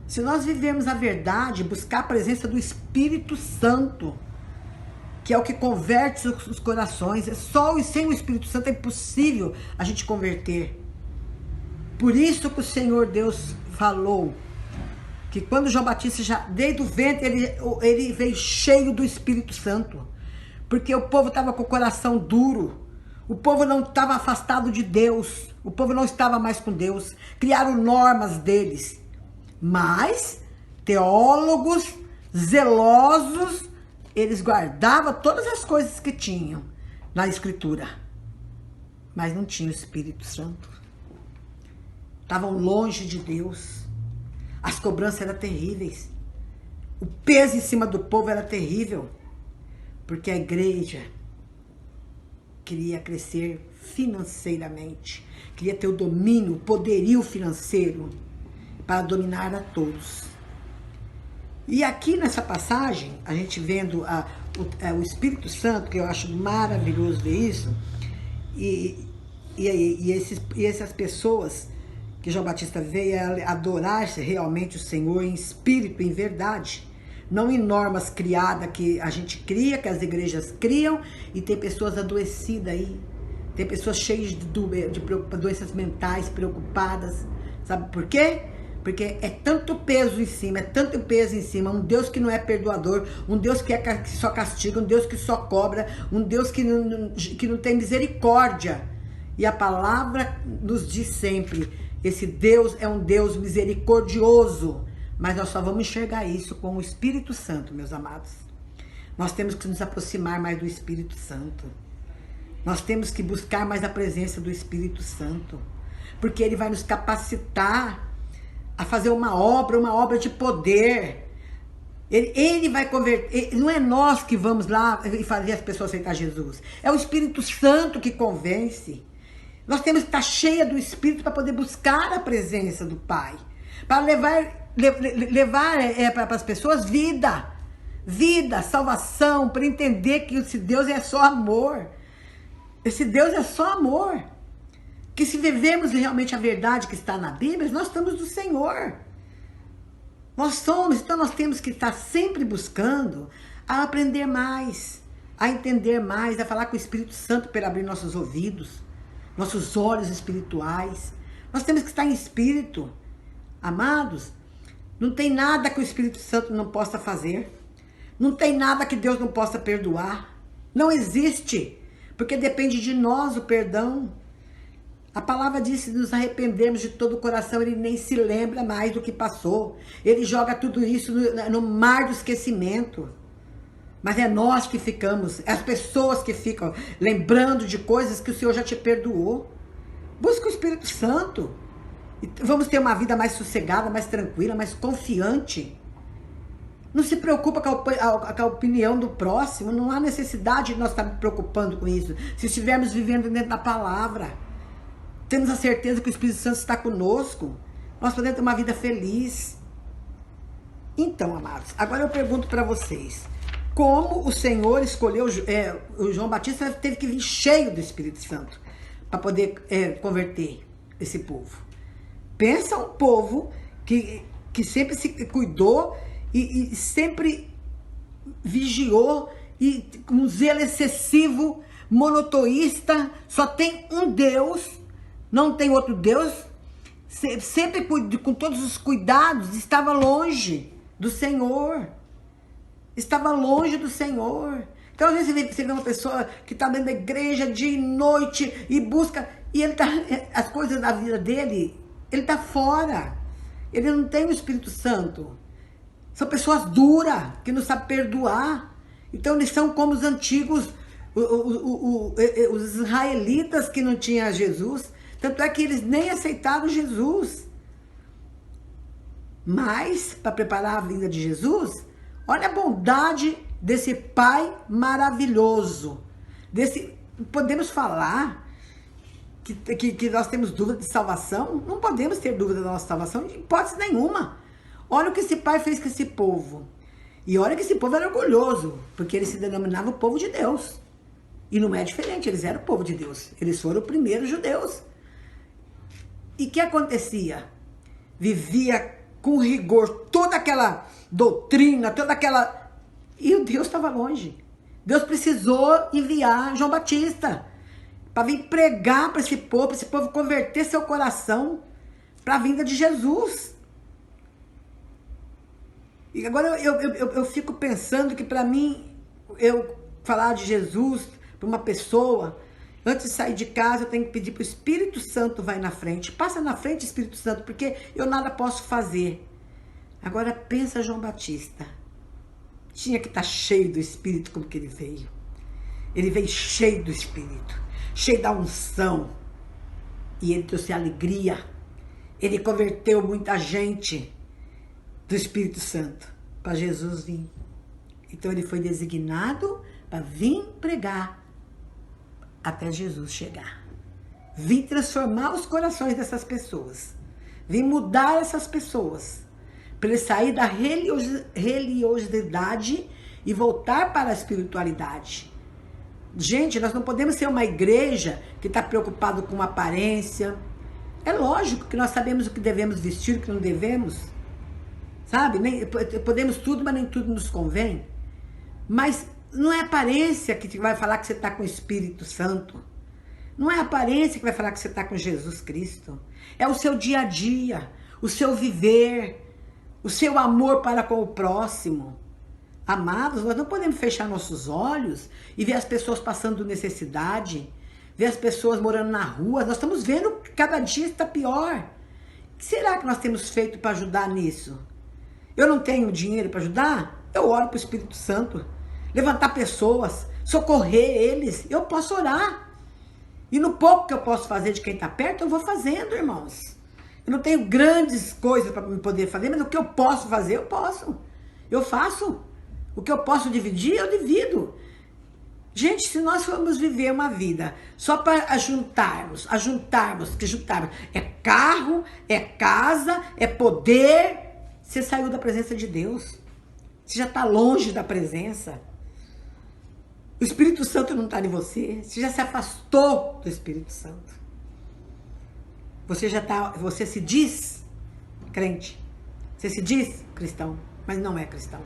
Se nós vivermos a verdade, buscar a presença do Espírito Santo, que é o que converte os corações, sem o Espírito Santo é impossível a gente converter. Por isso que o Senhor Deus falou que quando João Batista, já desde o ventre, ele veio cheio do Espírito Santo. Porque o povo estava com o coração duro. O povo não estava afastado de Deus. O povo não estava mais com Deus. Criaram normas deles. Mas, teólogos, zelosos, eles guardavam todas as coisas que tinham na Escritura. Mas não tinham o Espírito Santo. Estavam longe de Deus. As cobranças eram terríveis. O peso em cima do povo era terrível. Porque a igreja queria crescer financeiramente. Queria ter o domínio, o poderio financeiro para dominar a todos. E aqui nessa passagem, a gente vendo o Espírito Santo, que eu acho maravilhoso ver isso, e essas pessoas que João Batista veio adorar realmente o Senhor em espírito, em verdade, não em normas criadas que a gente cria, que as igrejas criam, e tem pessoas adoecidas aí, tem pessoas cheias de doenças mentais, preocupadas, sabe por quê? Porque é tanto peso em cima, um Deus que não é perdoador, um Deus que só castiga, um Deus que só cobra, um Deus que não tem misericórdia. E a palavra nos diz sempre, esse Deus é um Deus misericordioso, mas nós só vamos enxergar isso com o Espírito Santo, meus amados. Nós temos que nos aproximar mais do Espírito Santo. Nós temos que buscar mais a presença do Espírito Santo, porque Ele vai nos capacitar a fazer uma obra de poder. Ele vai converter, não é nós que vamos lá e fazer as pessoas aceitar Jesus, é o Espírito Santo que convence. Nós temos que estar cheia do Espírito para poder buscar a presença do Pai, para levar para as pessoas vida, salvação, para entender que esse Deus é só amor. Esse Deus é só amor. Que se vivemos realmente a verdade que está na Bíblia, nós estamos do Senhor. Então nós temos que estar sempre buscando a aprender mais, a entender mais, a falar com o Espírito Santo para abrir nossos ouvidos, nossos olhos espirituais. Nós temos que estar em espírito. Amados, não tem nada que o Espírito Santo não possa fazer. Não tem nada que Deus não possa perdoar. Não existe, porque depende de nós o perdão. A palavra diz, se nos arrependermos de todo o coração, Ele nem se lembra mais do que passou. Ele joga tudo isso no mar do esquecimento. Mas é nós que ficamos, é as pessoas que ficam lembrando de coisas que o Senhor já te perdoou. Busca o Espírito Santo. E vamos ter uma vida mais sossegada, mais tranquila, mais confiante. Não se preocupa com a opinião do próximo. Não há necessidade de nós estar preocupando com isso. Se estivermos vivendo dentro da palavra, temos a certeza que o Espírito Santo está conosco, nós podemos ter uma vida feliz. Então, amados, agora eu pergunto para vocês, como o Senhor escolheu, o João Batista teve que vir cheio do Espírito Santo para poder converter esse povo. Pensa um povo que sempre se cuidou e sempre vigiou, e com um zelo excessivo, monoteísta, só tem um Deus, não tem outro Deus, sempre com todos os cuidados, estava longe do Senhor. Estava longe do Senhor. Então, às vezes, você vê uma pessoa que está dentro da igreja dia e noite e busca, e ele tá, as coisas da vida dele, ele está fora. Ele não tem o Espírito Santo. São pessoas duras, que não sabem perdoar. Então eles são como os antigos, os israelitas que não tinham Jesus. Tanto é que eles nem aceitaram Jesus. Mas, para preparar a vinda de Jesus, olha a bondade desse Pai maravilhoso. Podemos falar que nós temos dúvida de salvação? Não podemos ter dúvida da nossa salvação, de hipótese nenhuma. Olha o que esse pai fez com esse povo. E olha que esse povo era orgulhoso, porque ele se denominava o povo de Deus. E não é diferente, eles eram o povo de Deus. Eles foram os primeiros judeus. E o que acontecia? Vivia com rigor toda aquela doutrina, toda aquela... E o Deus estava longe. Deus precisou enviar João Batista para vir pregar para esse povo converter seu coração para a vinda de Jesus. E agora eu fico pensando que para mim, eu falar de Jesus para uma pessoa, antes de sair de casa, eu tenho que pedir para o Espírito Santo vai na frente. Passa na frente, Espírito Santo, porque eu nada posso fazer. Agora pensa João Batista. Tinha que estar cheio do Espírito como que ele veio. Ele veio cheio do Espírito, cheio da unção. E ele trouxe alegria. Ele converteu muita gente do Espírito Santo para Jesus vir. Então ele foi designado para vir pregar até Jesus chegar. Vim transformar os corações dessas pessoas. Vim mudar essas pessoas. Para ele sair da religiosidade e voltar para a espiritualidade. Gente, nós não podemos ser uma igreja que está preocupado com aparência. É lógico que nós sabemos o que devemos vestir, o que não devemos. Sabe? Podemos tudo, mas nem tudo nos convém. Mas não é a aparência que vai falar que você está com o Espírito Santo. Não é a aparência que vai falar que você está com Jesus Cristo. É o seu dia a dia, o seu viver, o seu amor para com o próximo. Amados, nós não podemos fechar nossos olhos e ver as pessoas passando necessidade, ver as pessoas morando na rua. Nós estamos vendo que cada dia está pior. O que será que nós temos feito para ajudar nisso? Eu não tenho dinheiro para ajudar? Eu oro para o Espírito Santo. Levantar pessoas, socorrer eles. Eu posso orar. E no pouco que eu posso fazer de quem está perto, eu vou fazendo, irmãos. Eu não tenho grandes coisas para poder fazer, mas o que eu posso fazer, eu posso. Eu faço. O que eu posso dividir, eu divido. Gente, se nós formos viver uma vida só para ajuntarmos, é carro, é casa, é poder, você saiu da presença de Deus. Você já está longe da presença. O Espírito Santo não está em você. Você já se afastou do Espírito Santo. Você se diz crente. Você se diz cristão, mas não é cristão.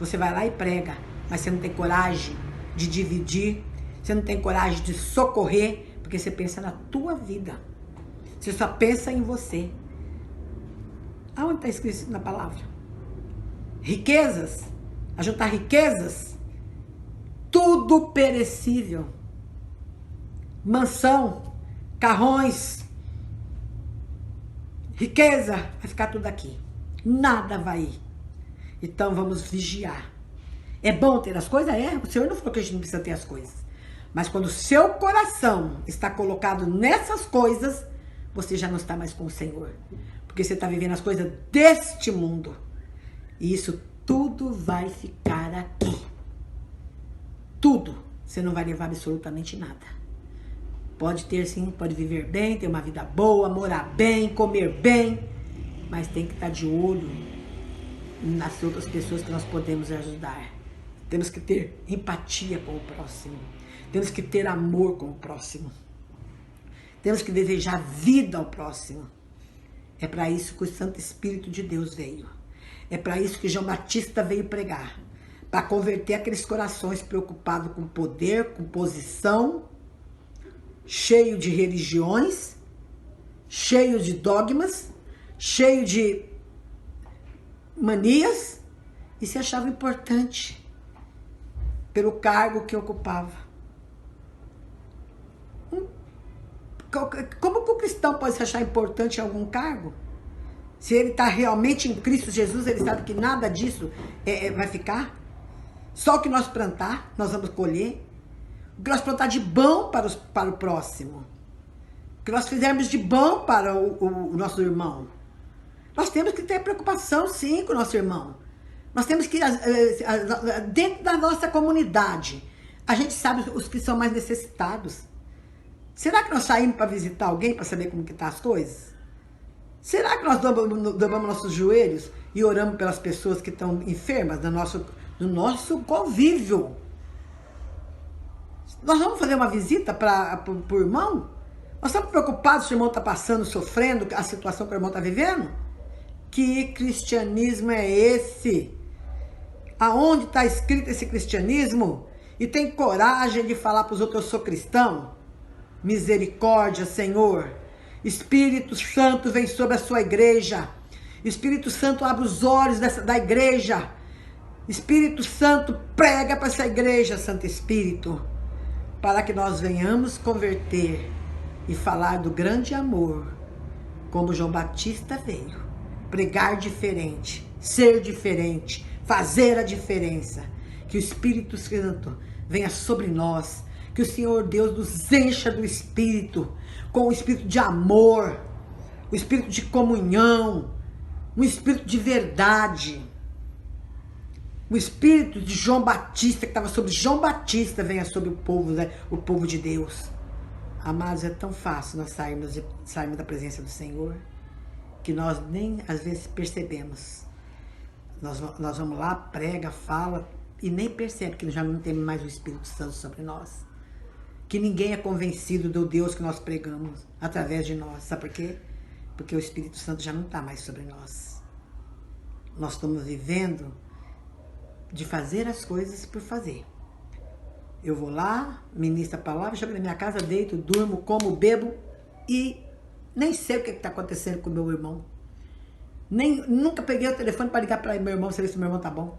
Você vai lá e prega, mas você não tem coragem de dividir. Você não tem coragem de socorrer, porque você pensa na tua vida. Você só pensa em você. Aonde está escrito na palavra? Riquezas, ajuntar riquezas, tudo perecível. Mansão, carrões, riqueza, vai ficar tudo aqui. Nada vai ir. Então vamos vigiar. É bom ter as coisas? É. O Senhor não falou que a gente não precisa ter as coisas. Mas quando o seu coração está colocado nessas coisas, você já não está mais com o Senhor. Porque você está vivendo as coisas deste mundo. E isso tudo vai ficar aqui. Tudo. Você não vai levar absolutamente nada. Pode ter sim, pode viver bem, ter uma vida boa, morar bem, comer bem. Mas tem que estar de olho nas outras pessoas que nós podemos ajudar. Temos que ter empatia com o próximo. Temos que ter amor com o próximo. Temos que desejar vida ao próximo. É para isso que o Santo Espírito de Deus veio. É para isso que João Batista veio pregar. Para converter aqueles corações preocupados com poder, com posição, cheio de religiões, cheio de dogmas, cheio de manias, e se achava importante pelo cargo que ocupava. Como que o cristão pode se achar importante em algum cargo? Se ele está realmente em Cristo Jesus, ele sabe que nada disso vai ficar. Só o que nós plantar, nós vamos colher. O que nós plantar de bom para o próximo. O que nós fizermos de bom para o nosso irmão. Nós temos que ter preocupação, sim, com o nosso irmão. Nós temos que, dentro da nossa comunidade, a gente sabe os que são mais necessitados. Será que nós saímos para visitar alguém para saber como que estão as coisas? Será que nós dobramos nossos joelhos e oramos pelas pessoas que estão enfermas do nosso convívio? Nós vamos fazer uma visita para o irmão? Nós estamos preocupados se o irmão está passando, sofrendo a situação que o irmão está vivendo? Que cristianismo é esse? Aonde está escrito esse cristianismo? E tem coragem de falar para os outros, eu sou cristão? Misericórdia, Senhor. Espírito Santo vem sobre a sua igreja. Espírito Santo abre os olhos da igreja. Espírito Santo prega para essa igreja, Santo Espírito, para que nós venhamos converter e falar do grande amor, como João Batista veio. Pregar diferente, ser diferente, fazer a diferença. Que o Espírito Santo venha sobre nós, que o Senhor Deus nos encha do Espírito, com o Espírito de amor, o Espírito de comunhão, um Espírito de verdade. O Espírito de João Batista, que estava sobre João Batista, venha sobre o povo, né? O povo de Deus. Amados, é tão fácil nós sairmos da presença do Senhor, que nós nem às vezes percebemos. Nós vamos lá, prega, fala, e nem percebe que já não temos mais o Espírito Santo sobre nós. Que ninguém é convencido do Deus que nós pregamos através de nós. Sabe por quê? Porque o Espírito Santo já não está mais sobre nós. Nós estamos vivendo de fazer as coisas por fazer. Eu vou lá, ministro a palavra, chego na minha casa, deito, durmo, como, bebo e nem sei o que está acontecendo com o meu irmão. Nunca peguei o telefone para ligar para meu irmão, saber se meu irmão está bom.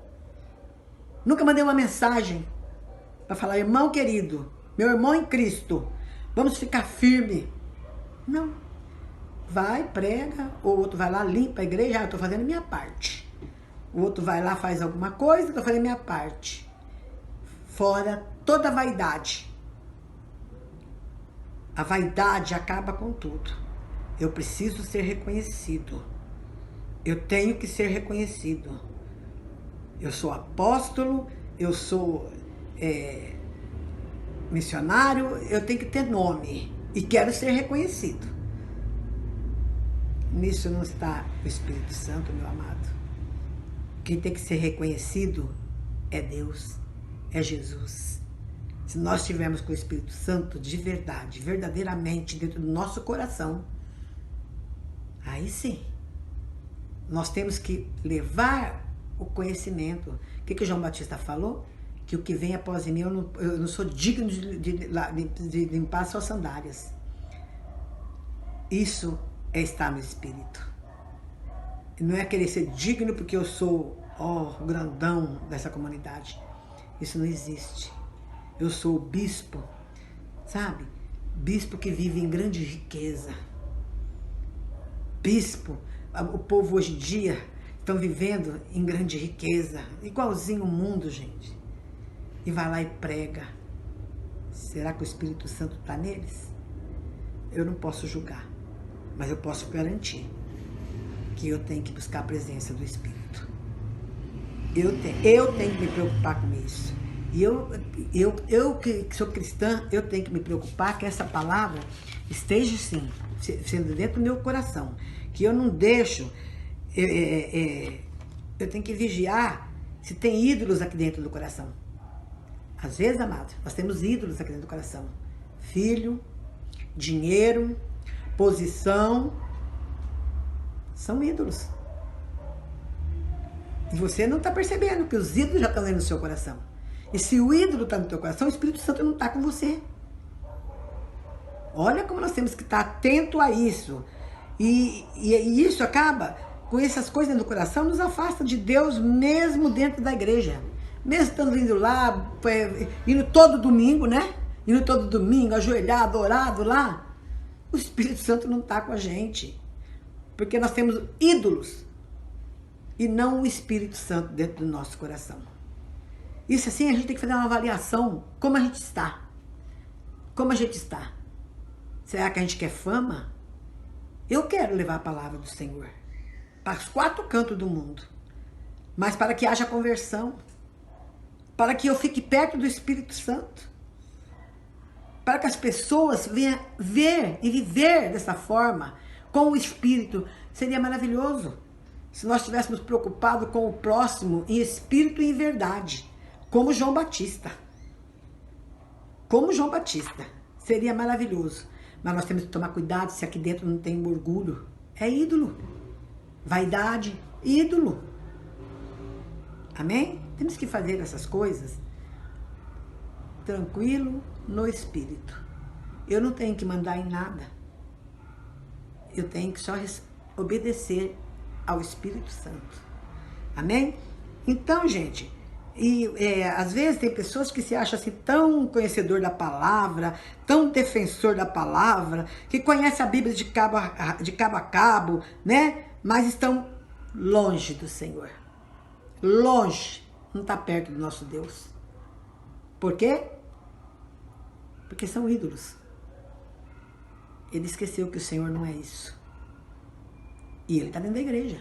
Nunca mandei uma mensagem para falar, irmão querido, meu irmão em Cristo, vamos ficar firme. Não. Vai, prega, o outro vai lá, limpa a igreja, eu estou fazendo a minha parte. O outro vai lá, faz alguma coisa, eu estou fazendo a minha parte. Fora toda a vaidade. A vaidade acaba com tudo. Eu preciso ser reconhecido. Eu tenho que ser reconhecido. Eu sou apóstolo, eu sou missionário, eu tenho que ter nome. E quero ser reconhecido. Nisso não está o Espírito Santo, meu amado. Quem tem que ser reconhecido é Deus, é Jesus. Se nós estivermos com o Espírito Santo de verdade, verdadeiramente dentro do nosso coração, aí sim, nós temos que levar o conhecimento. O que João Batista falou? Que o que vem após mim, eu não sou digno de limpar suas sandálias. Isso é estar no Espírito. Não é querer ser digno porque eu sou o grandão dessa comunidade. Isso não existe. Eu sou o bispo, sabe? Bispo que vive em grande riqueza. Bispo, o povo hoje em dia estão vivendo em grande riqueza, igualzinho o mundo, gente. E vai lá e prega. Será que o Espírito Santo está neles? Eu não posso julgar, mas eu posso garantir que eu tenho que buscar a presença do Espírito. Eu tenho que me preocupar com isso. E eu que sou cristã, eu tenho que me preocupar que essa palavra esteja, sim, sendo dentro do meu coração. Que eu não deixo... eu tenho que vigiar se tem ídolos aqui dentro do coração. Às vezes, amados, nós temos ídolos aqui dentro do coração. Filho, dinheiro, posição, são ídolos. E você não está percebendo que os ídolos já estão dentro do seu coração. E se o ídolo está no teu coração, o Espírito Santo não está com você. Olha como nós temos que estar atento a isso. E isso acaba, com essas coisas dentro do coração, nos afasta de Deus mesmo dentro da igreja. Mesmo estando indo lá, indo todo domingo, né? Indo todo domingo, ajoelhado, orado lá. O Espírito Santo não está com a gente. Porque nós temos ídolos e não o Espírito Santo dentro do nosso coração. Isso assim, a gente tem que fazer uma avaliação, como a gente está. Como a gente está. Será que a gente quer fama? Eu quero levar a palavra do Senhor para os 4 cantos do mundo. Mas para que haja conversão. Para que eu fique perto do Espírito Santo. Para que as pessoas venham ver e viver dessa forma, com o Espírito. Seria maravilhoso se nós estivéssemos preocupados com o próximo em espírito e em verdade. Como João Batista. Como João Batista. Seria maravilhoso. Mas nós temos que tomar cuidado se aqui dentro não tem orgulho. É ídolo. Vaidade, ídolo. Amém? Temos que fazer essas coisas tranquilo no espírito. Eu não tenho que mandar em nada. Eu tenho que só obedecer ao Espírito Santo. Amém? Então, gente, às vezes tem pessoas que se acham assim tão conhecedor da palavra, tão defensor da palavra, que conhece a Bíblia de cabo a cabo, né? Mas estão longe do Senhor. Longe. Não está perto do nosso Deus. Por quê? Porque são ídolos. Ele esqueceu que o Senhor não é isso. E ele está dentro da igreja.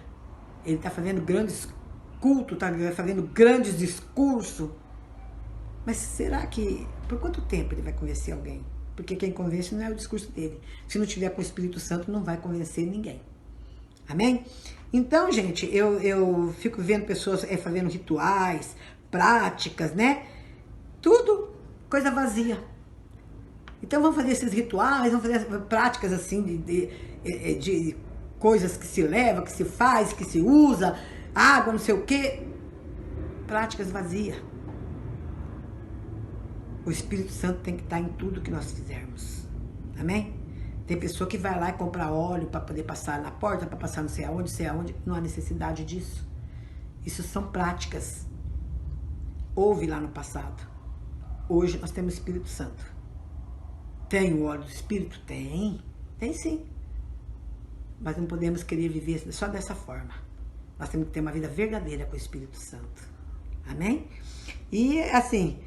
Ele está fazendo grandes cultos, está fazendo grandes discursos. Mas será que... Por quanto tempo ele vai convencer alguém? Porque quem convence não é o discurso dele. Se não tiver com o Espírito Santo, não vai convencer ninguém. Amém? Então, gente, eu fico vendo pessoas fazendo rituais, práticas, né? Tudo coisa vazia. Então vamos fazer esses rituais, vamos fazer práticas assim de coisas que se leva, que se faz, que se usa, água, não sei o quê. Práticas vazias. O Espírito Santo tem que estar em tudo que nós fizermos. Amém? Tem pessoa que vai lá e compra óleo para poder passar na porta, para passar não sei aonde. Não há necessidade disso. Isso são práticas. Houve lá no passado. Hoje nós temos o Espírito Santo. Tem o óleo do Espírito? Tem. Tem sim. Mas não podemos querer viver só dessa forma. Nós temos que ter uma vida verdadeira com o Espírito Santo. Amém? E assim,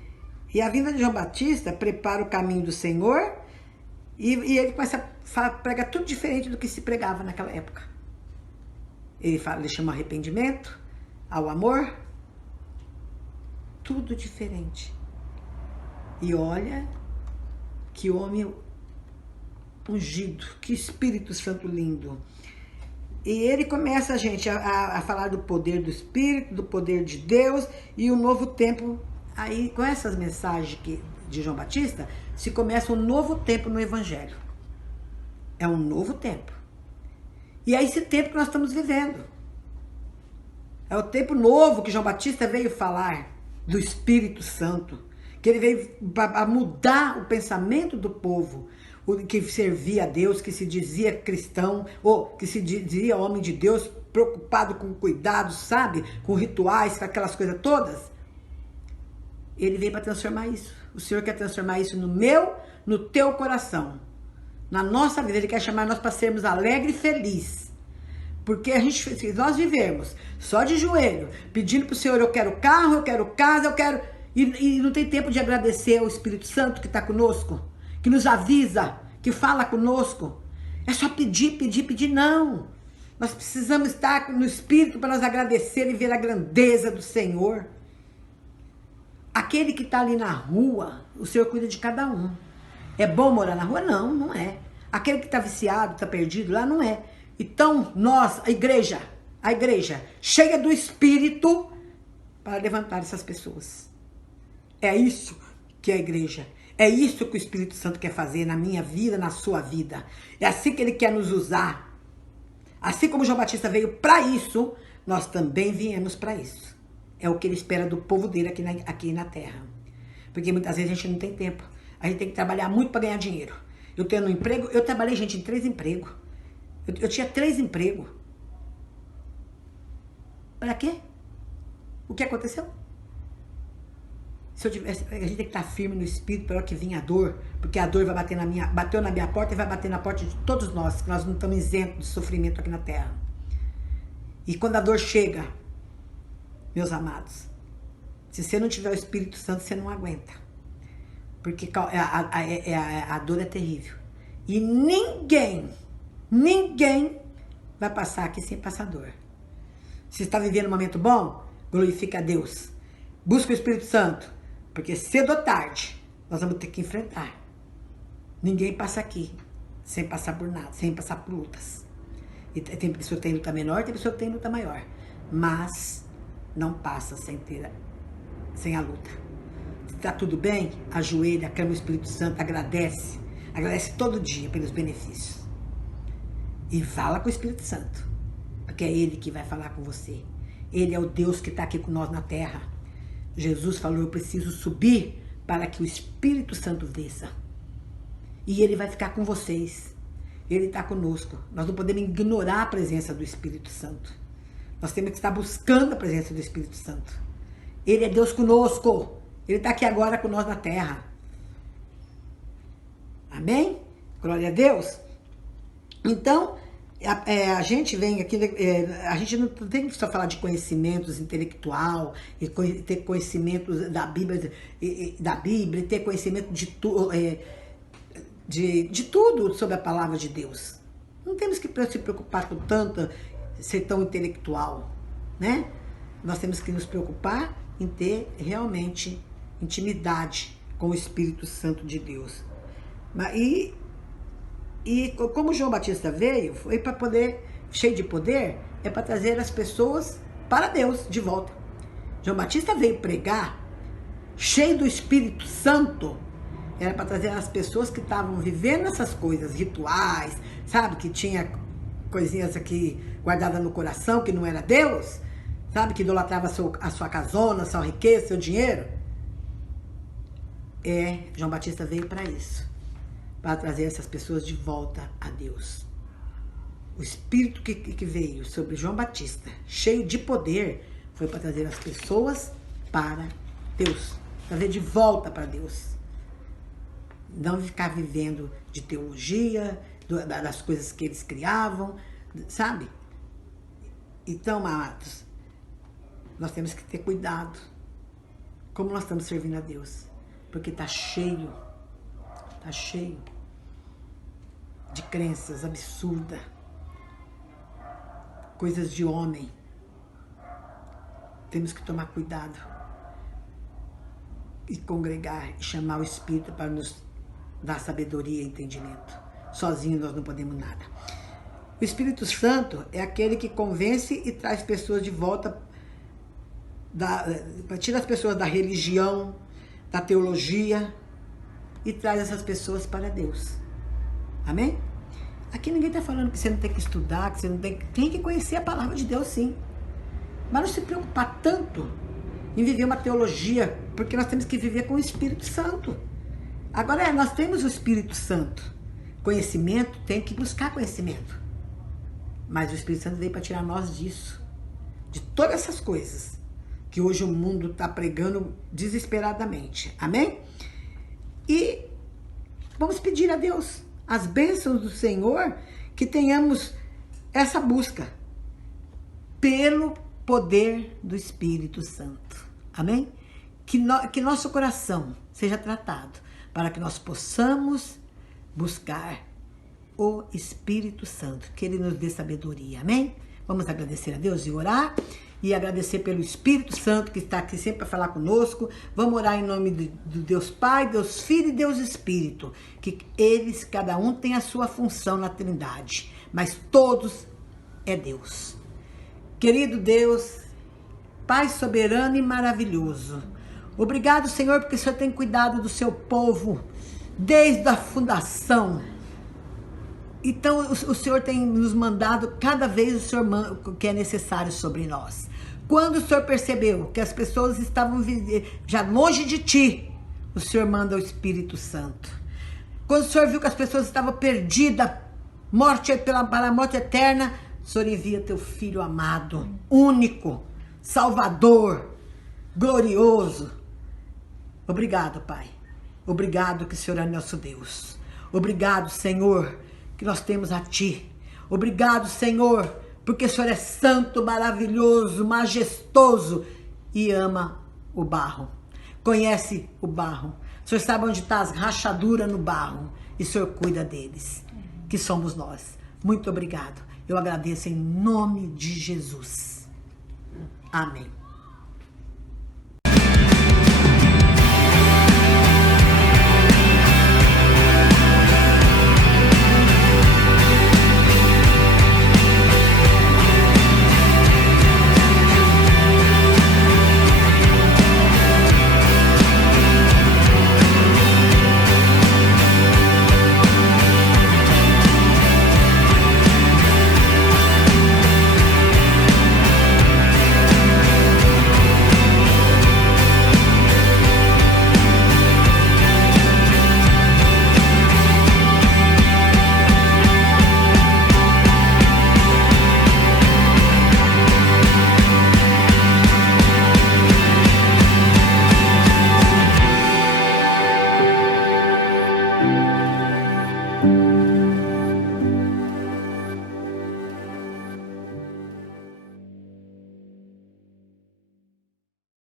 a vinda de João Batista prepara o caminho do Senhor e ele começa a pregar tudo diferente do que se pregava naquela época. Ele chama arrependimento, ao amor, tudo diferente. E olha que homem ungido, que Espírito Santo lindo. E ele começa, gente, a falar do poder do Espírito, do poder de Deus e o novo tempo. Aí, com essas mensagens de João Batista, se começa um novo tempo no Evangelho. É um novo tempo. E é esse tempo que nós estamos vivendo. É o tempo novo que João Batista veio falar do Espírito Santo. Que ele veio a mudar o pensamento do povo, o que servia a Deus, que se dizia cristão, ou que se dizia homem de Deus, preocupado com cuidados, sabe? Com rituais, com aquelas coisas todas. Ele veio para transformar isso. O Senhor quer transformar isso no meu, no teu coração. Na nossa vida, Ele quer chamar nós para sermos alegres e felizes. Porque se nós vivermos só de joelho, pedindo para o Senhor, eu quero carro, eu quero casa, eu quero... E não tem tempo de agradecer ao Espírito Santo que está conosco, que nos avisa, que fala conosco. É só pedir, pedir, pedir, não. Nós precisamos estar no Espírito para nós agradecer e ver a grandeza do Senhor. Aquele que está ali na rua, o Senhor cuida de cada um. É bom morar na rua? Não, não é. Aquele que está viciado, está perdido lá, não é. Então, nós, a igreja, cheia do Espírito para levantar essas pessoas. É isso que é a igreja. É isso que o Espírito Santo quer fazer na minha vida, na sua vida. É assim que Ele quer nos usar. Assim como João Batista veio para isso, nós também viemos para isso. É o que Ele espera do povo dele aqui na terra. Porque muitas vezes a gente não tem tempo. A gente tem que trabalhar muito para ganhar dinheiro. Eu tendo um emprego, eu trabalhei, gente, em 3 empregos. Eu tinha 3 empregos. Para quê? O que aconteceu? Se eu tivesse, a gente tem que estar firme no espírito para hora que vir a dor, porque a dor vai bater bateu na minha porta e vai bater na porta de todos nós, que nós não estamos isentos de sofrimento aqui na terra. E quando a dor chega, meus amados, se você não tiver o Espírito Santo, você não aguenta. Porque a dor é terrível. E ninguém vai passar aqui sem passar dor. Se está vivendo um momento bom, glorifica a Deus. Busca o Espírito Santo. Porque cedo ou tarde, nós vamos ter que enfrentar. Ninguém passa aqui sem passar por nada, sem passar por lutas. E tem pessoa que tem luta menor, tem pessoa que tem luta maior. Mas não passa sem a luta. Se está tudo bem, ajoelha, clama o Espírito Santo, agradece. Agradece todo dia pelos benefícios. E fala com o Espírito Santo. Porque é Ele que vai falar com você. Ele é o Deus que está aqui com nós na terra. Jesus falou, eu preciso subir para que o Espírito Santo desça. E Ele vai ficar com vocês. Ele está conosco. Nós não podemos ignorar a presença do Espírito Santo. Nós temos que estar buscando a presença do Espírito Santo. Ele é Deus conosco. Ele está aqui agora com nós na terra. Amém? Glória a Deus. Então, a gente vem aqui, a gente não tem que só falar de conhecimentos intelectual, e ter conhecimentos da Bíblia, e ter conhecimento de tudo sobre a palavra de Deus. Não temos que se preocupar com tanto, ser tão intelectual, né? Nós temos que nos preocupar em ter realmente intimidade com o Espírito Santo de Deus. E como João Batista veio, foi para poder, cheio de poder, é para trazer as pessoas para Deus de volta. João Batista veio pregar, cheio do Espírito Santo, era para trazer as pessoas que estavam vivendo essas coisas, rituais, sabe, que tinha coisinhas aqui guardadas no coração, que não era Deus, sabe, que idolatrava a sua casona, a sua riqueza, seu dinheiro. João Batista veio para isso. Para trazer essas pessoas de volta a Deus. O Espírito que veio sobre João Batista, cheio de poder, foi para trazer as pessoas para Deus. Trazer de volta para Deus. Não ficar vivendo de teologia, das coisas que eles criavam, sabe? Então, amados, nós temos que ter cuidado. Como nós estamos servindo a Deus. Porque está cheio de crenças absurdas, coisas de homem. Temos que tomar cuidado e congregar e chamar o Espírito para nos dar sabedoria e entendimento. Sozinho nós não podemos nada. O Espírito Santo é aquele que convence e traz pessoas de volta, tira as pessoas da religião, da teologia, e traz essas pessoas para Deus. Amém? Aqui ninguém está falando que você não tem que estudar, que você não tem que conhecer a palavra de Deus, sim. Mas não se preocupar tanto em viver uma teologia, porque nós temos que viver com o Espírito Santo. Agora, nós temos o Espírito Santo. Conhecimento, tem que buscar conhecimento. Mas o Espírito Santo veio para tirar nós disso. De todas essas coisas que hoje o mundo está pregando desesperadamente. Amém? E vamos pedir a Deus as bênçãos do Senhor, que tenhamos essa busca pelo poder do Espírito Santo. Amém? Que nosso coração seja tratado para que nós possamos buscar o Espírito Santo, que Ele nos dê sabedoria. Amém? Vamos agradecer a Deus e orar. E agradecer pelo Espírito Santo que está aqui sempre para falar conosco. Vamos orar em nome do Deus Pai, Deus Filho e Deus Espírito. Que eles, cada um, tem a sua função na Trindade. Mas todos é Deus. Querido Deus, Pai soberano e maravilhoso. Obrigado, Senhor, porque o Senhor tem cuidado do seu povo desde a fundação. Então, o Senhor tem nos mandado cada vez o Senhor o que é necessário sobre nós. Quando o Senhor percebeu que as pessoas estavam já longe de Ti, o Senhor manda o Espírito Santo. Quando o Senhor viu que as pessoas estavam perdidas, para a morte eterna, o Senhor envia Teu Filho amado, único, Salvador, glorioso, Obrigado, Pai. Obrigado que o Senhor é nosso Deus. Obrigado, Senhor, que nós temos a Ti. Obrigado, Senhor, porque o Senhor é santo, maravilhoso, majestoso e ama o barro. Conhece o barro. O Senhor sabe onde estão as rachaduras no barro e o Senhor cuida deles, que somos nós. Muito obrigado. Eu agradeço em nome de Jesus. Amém.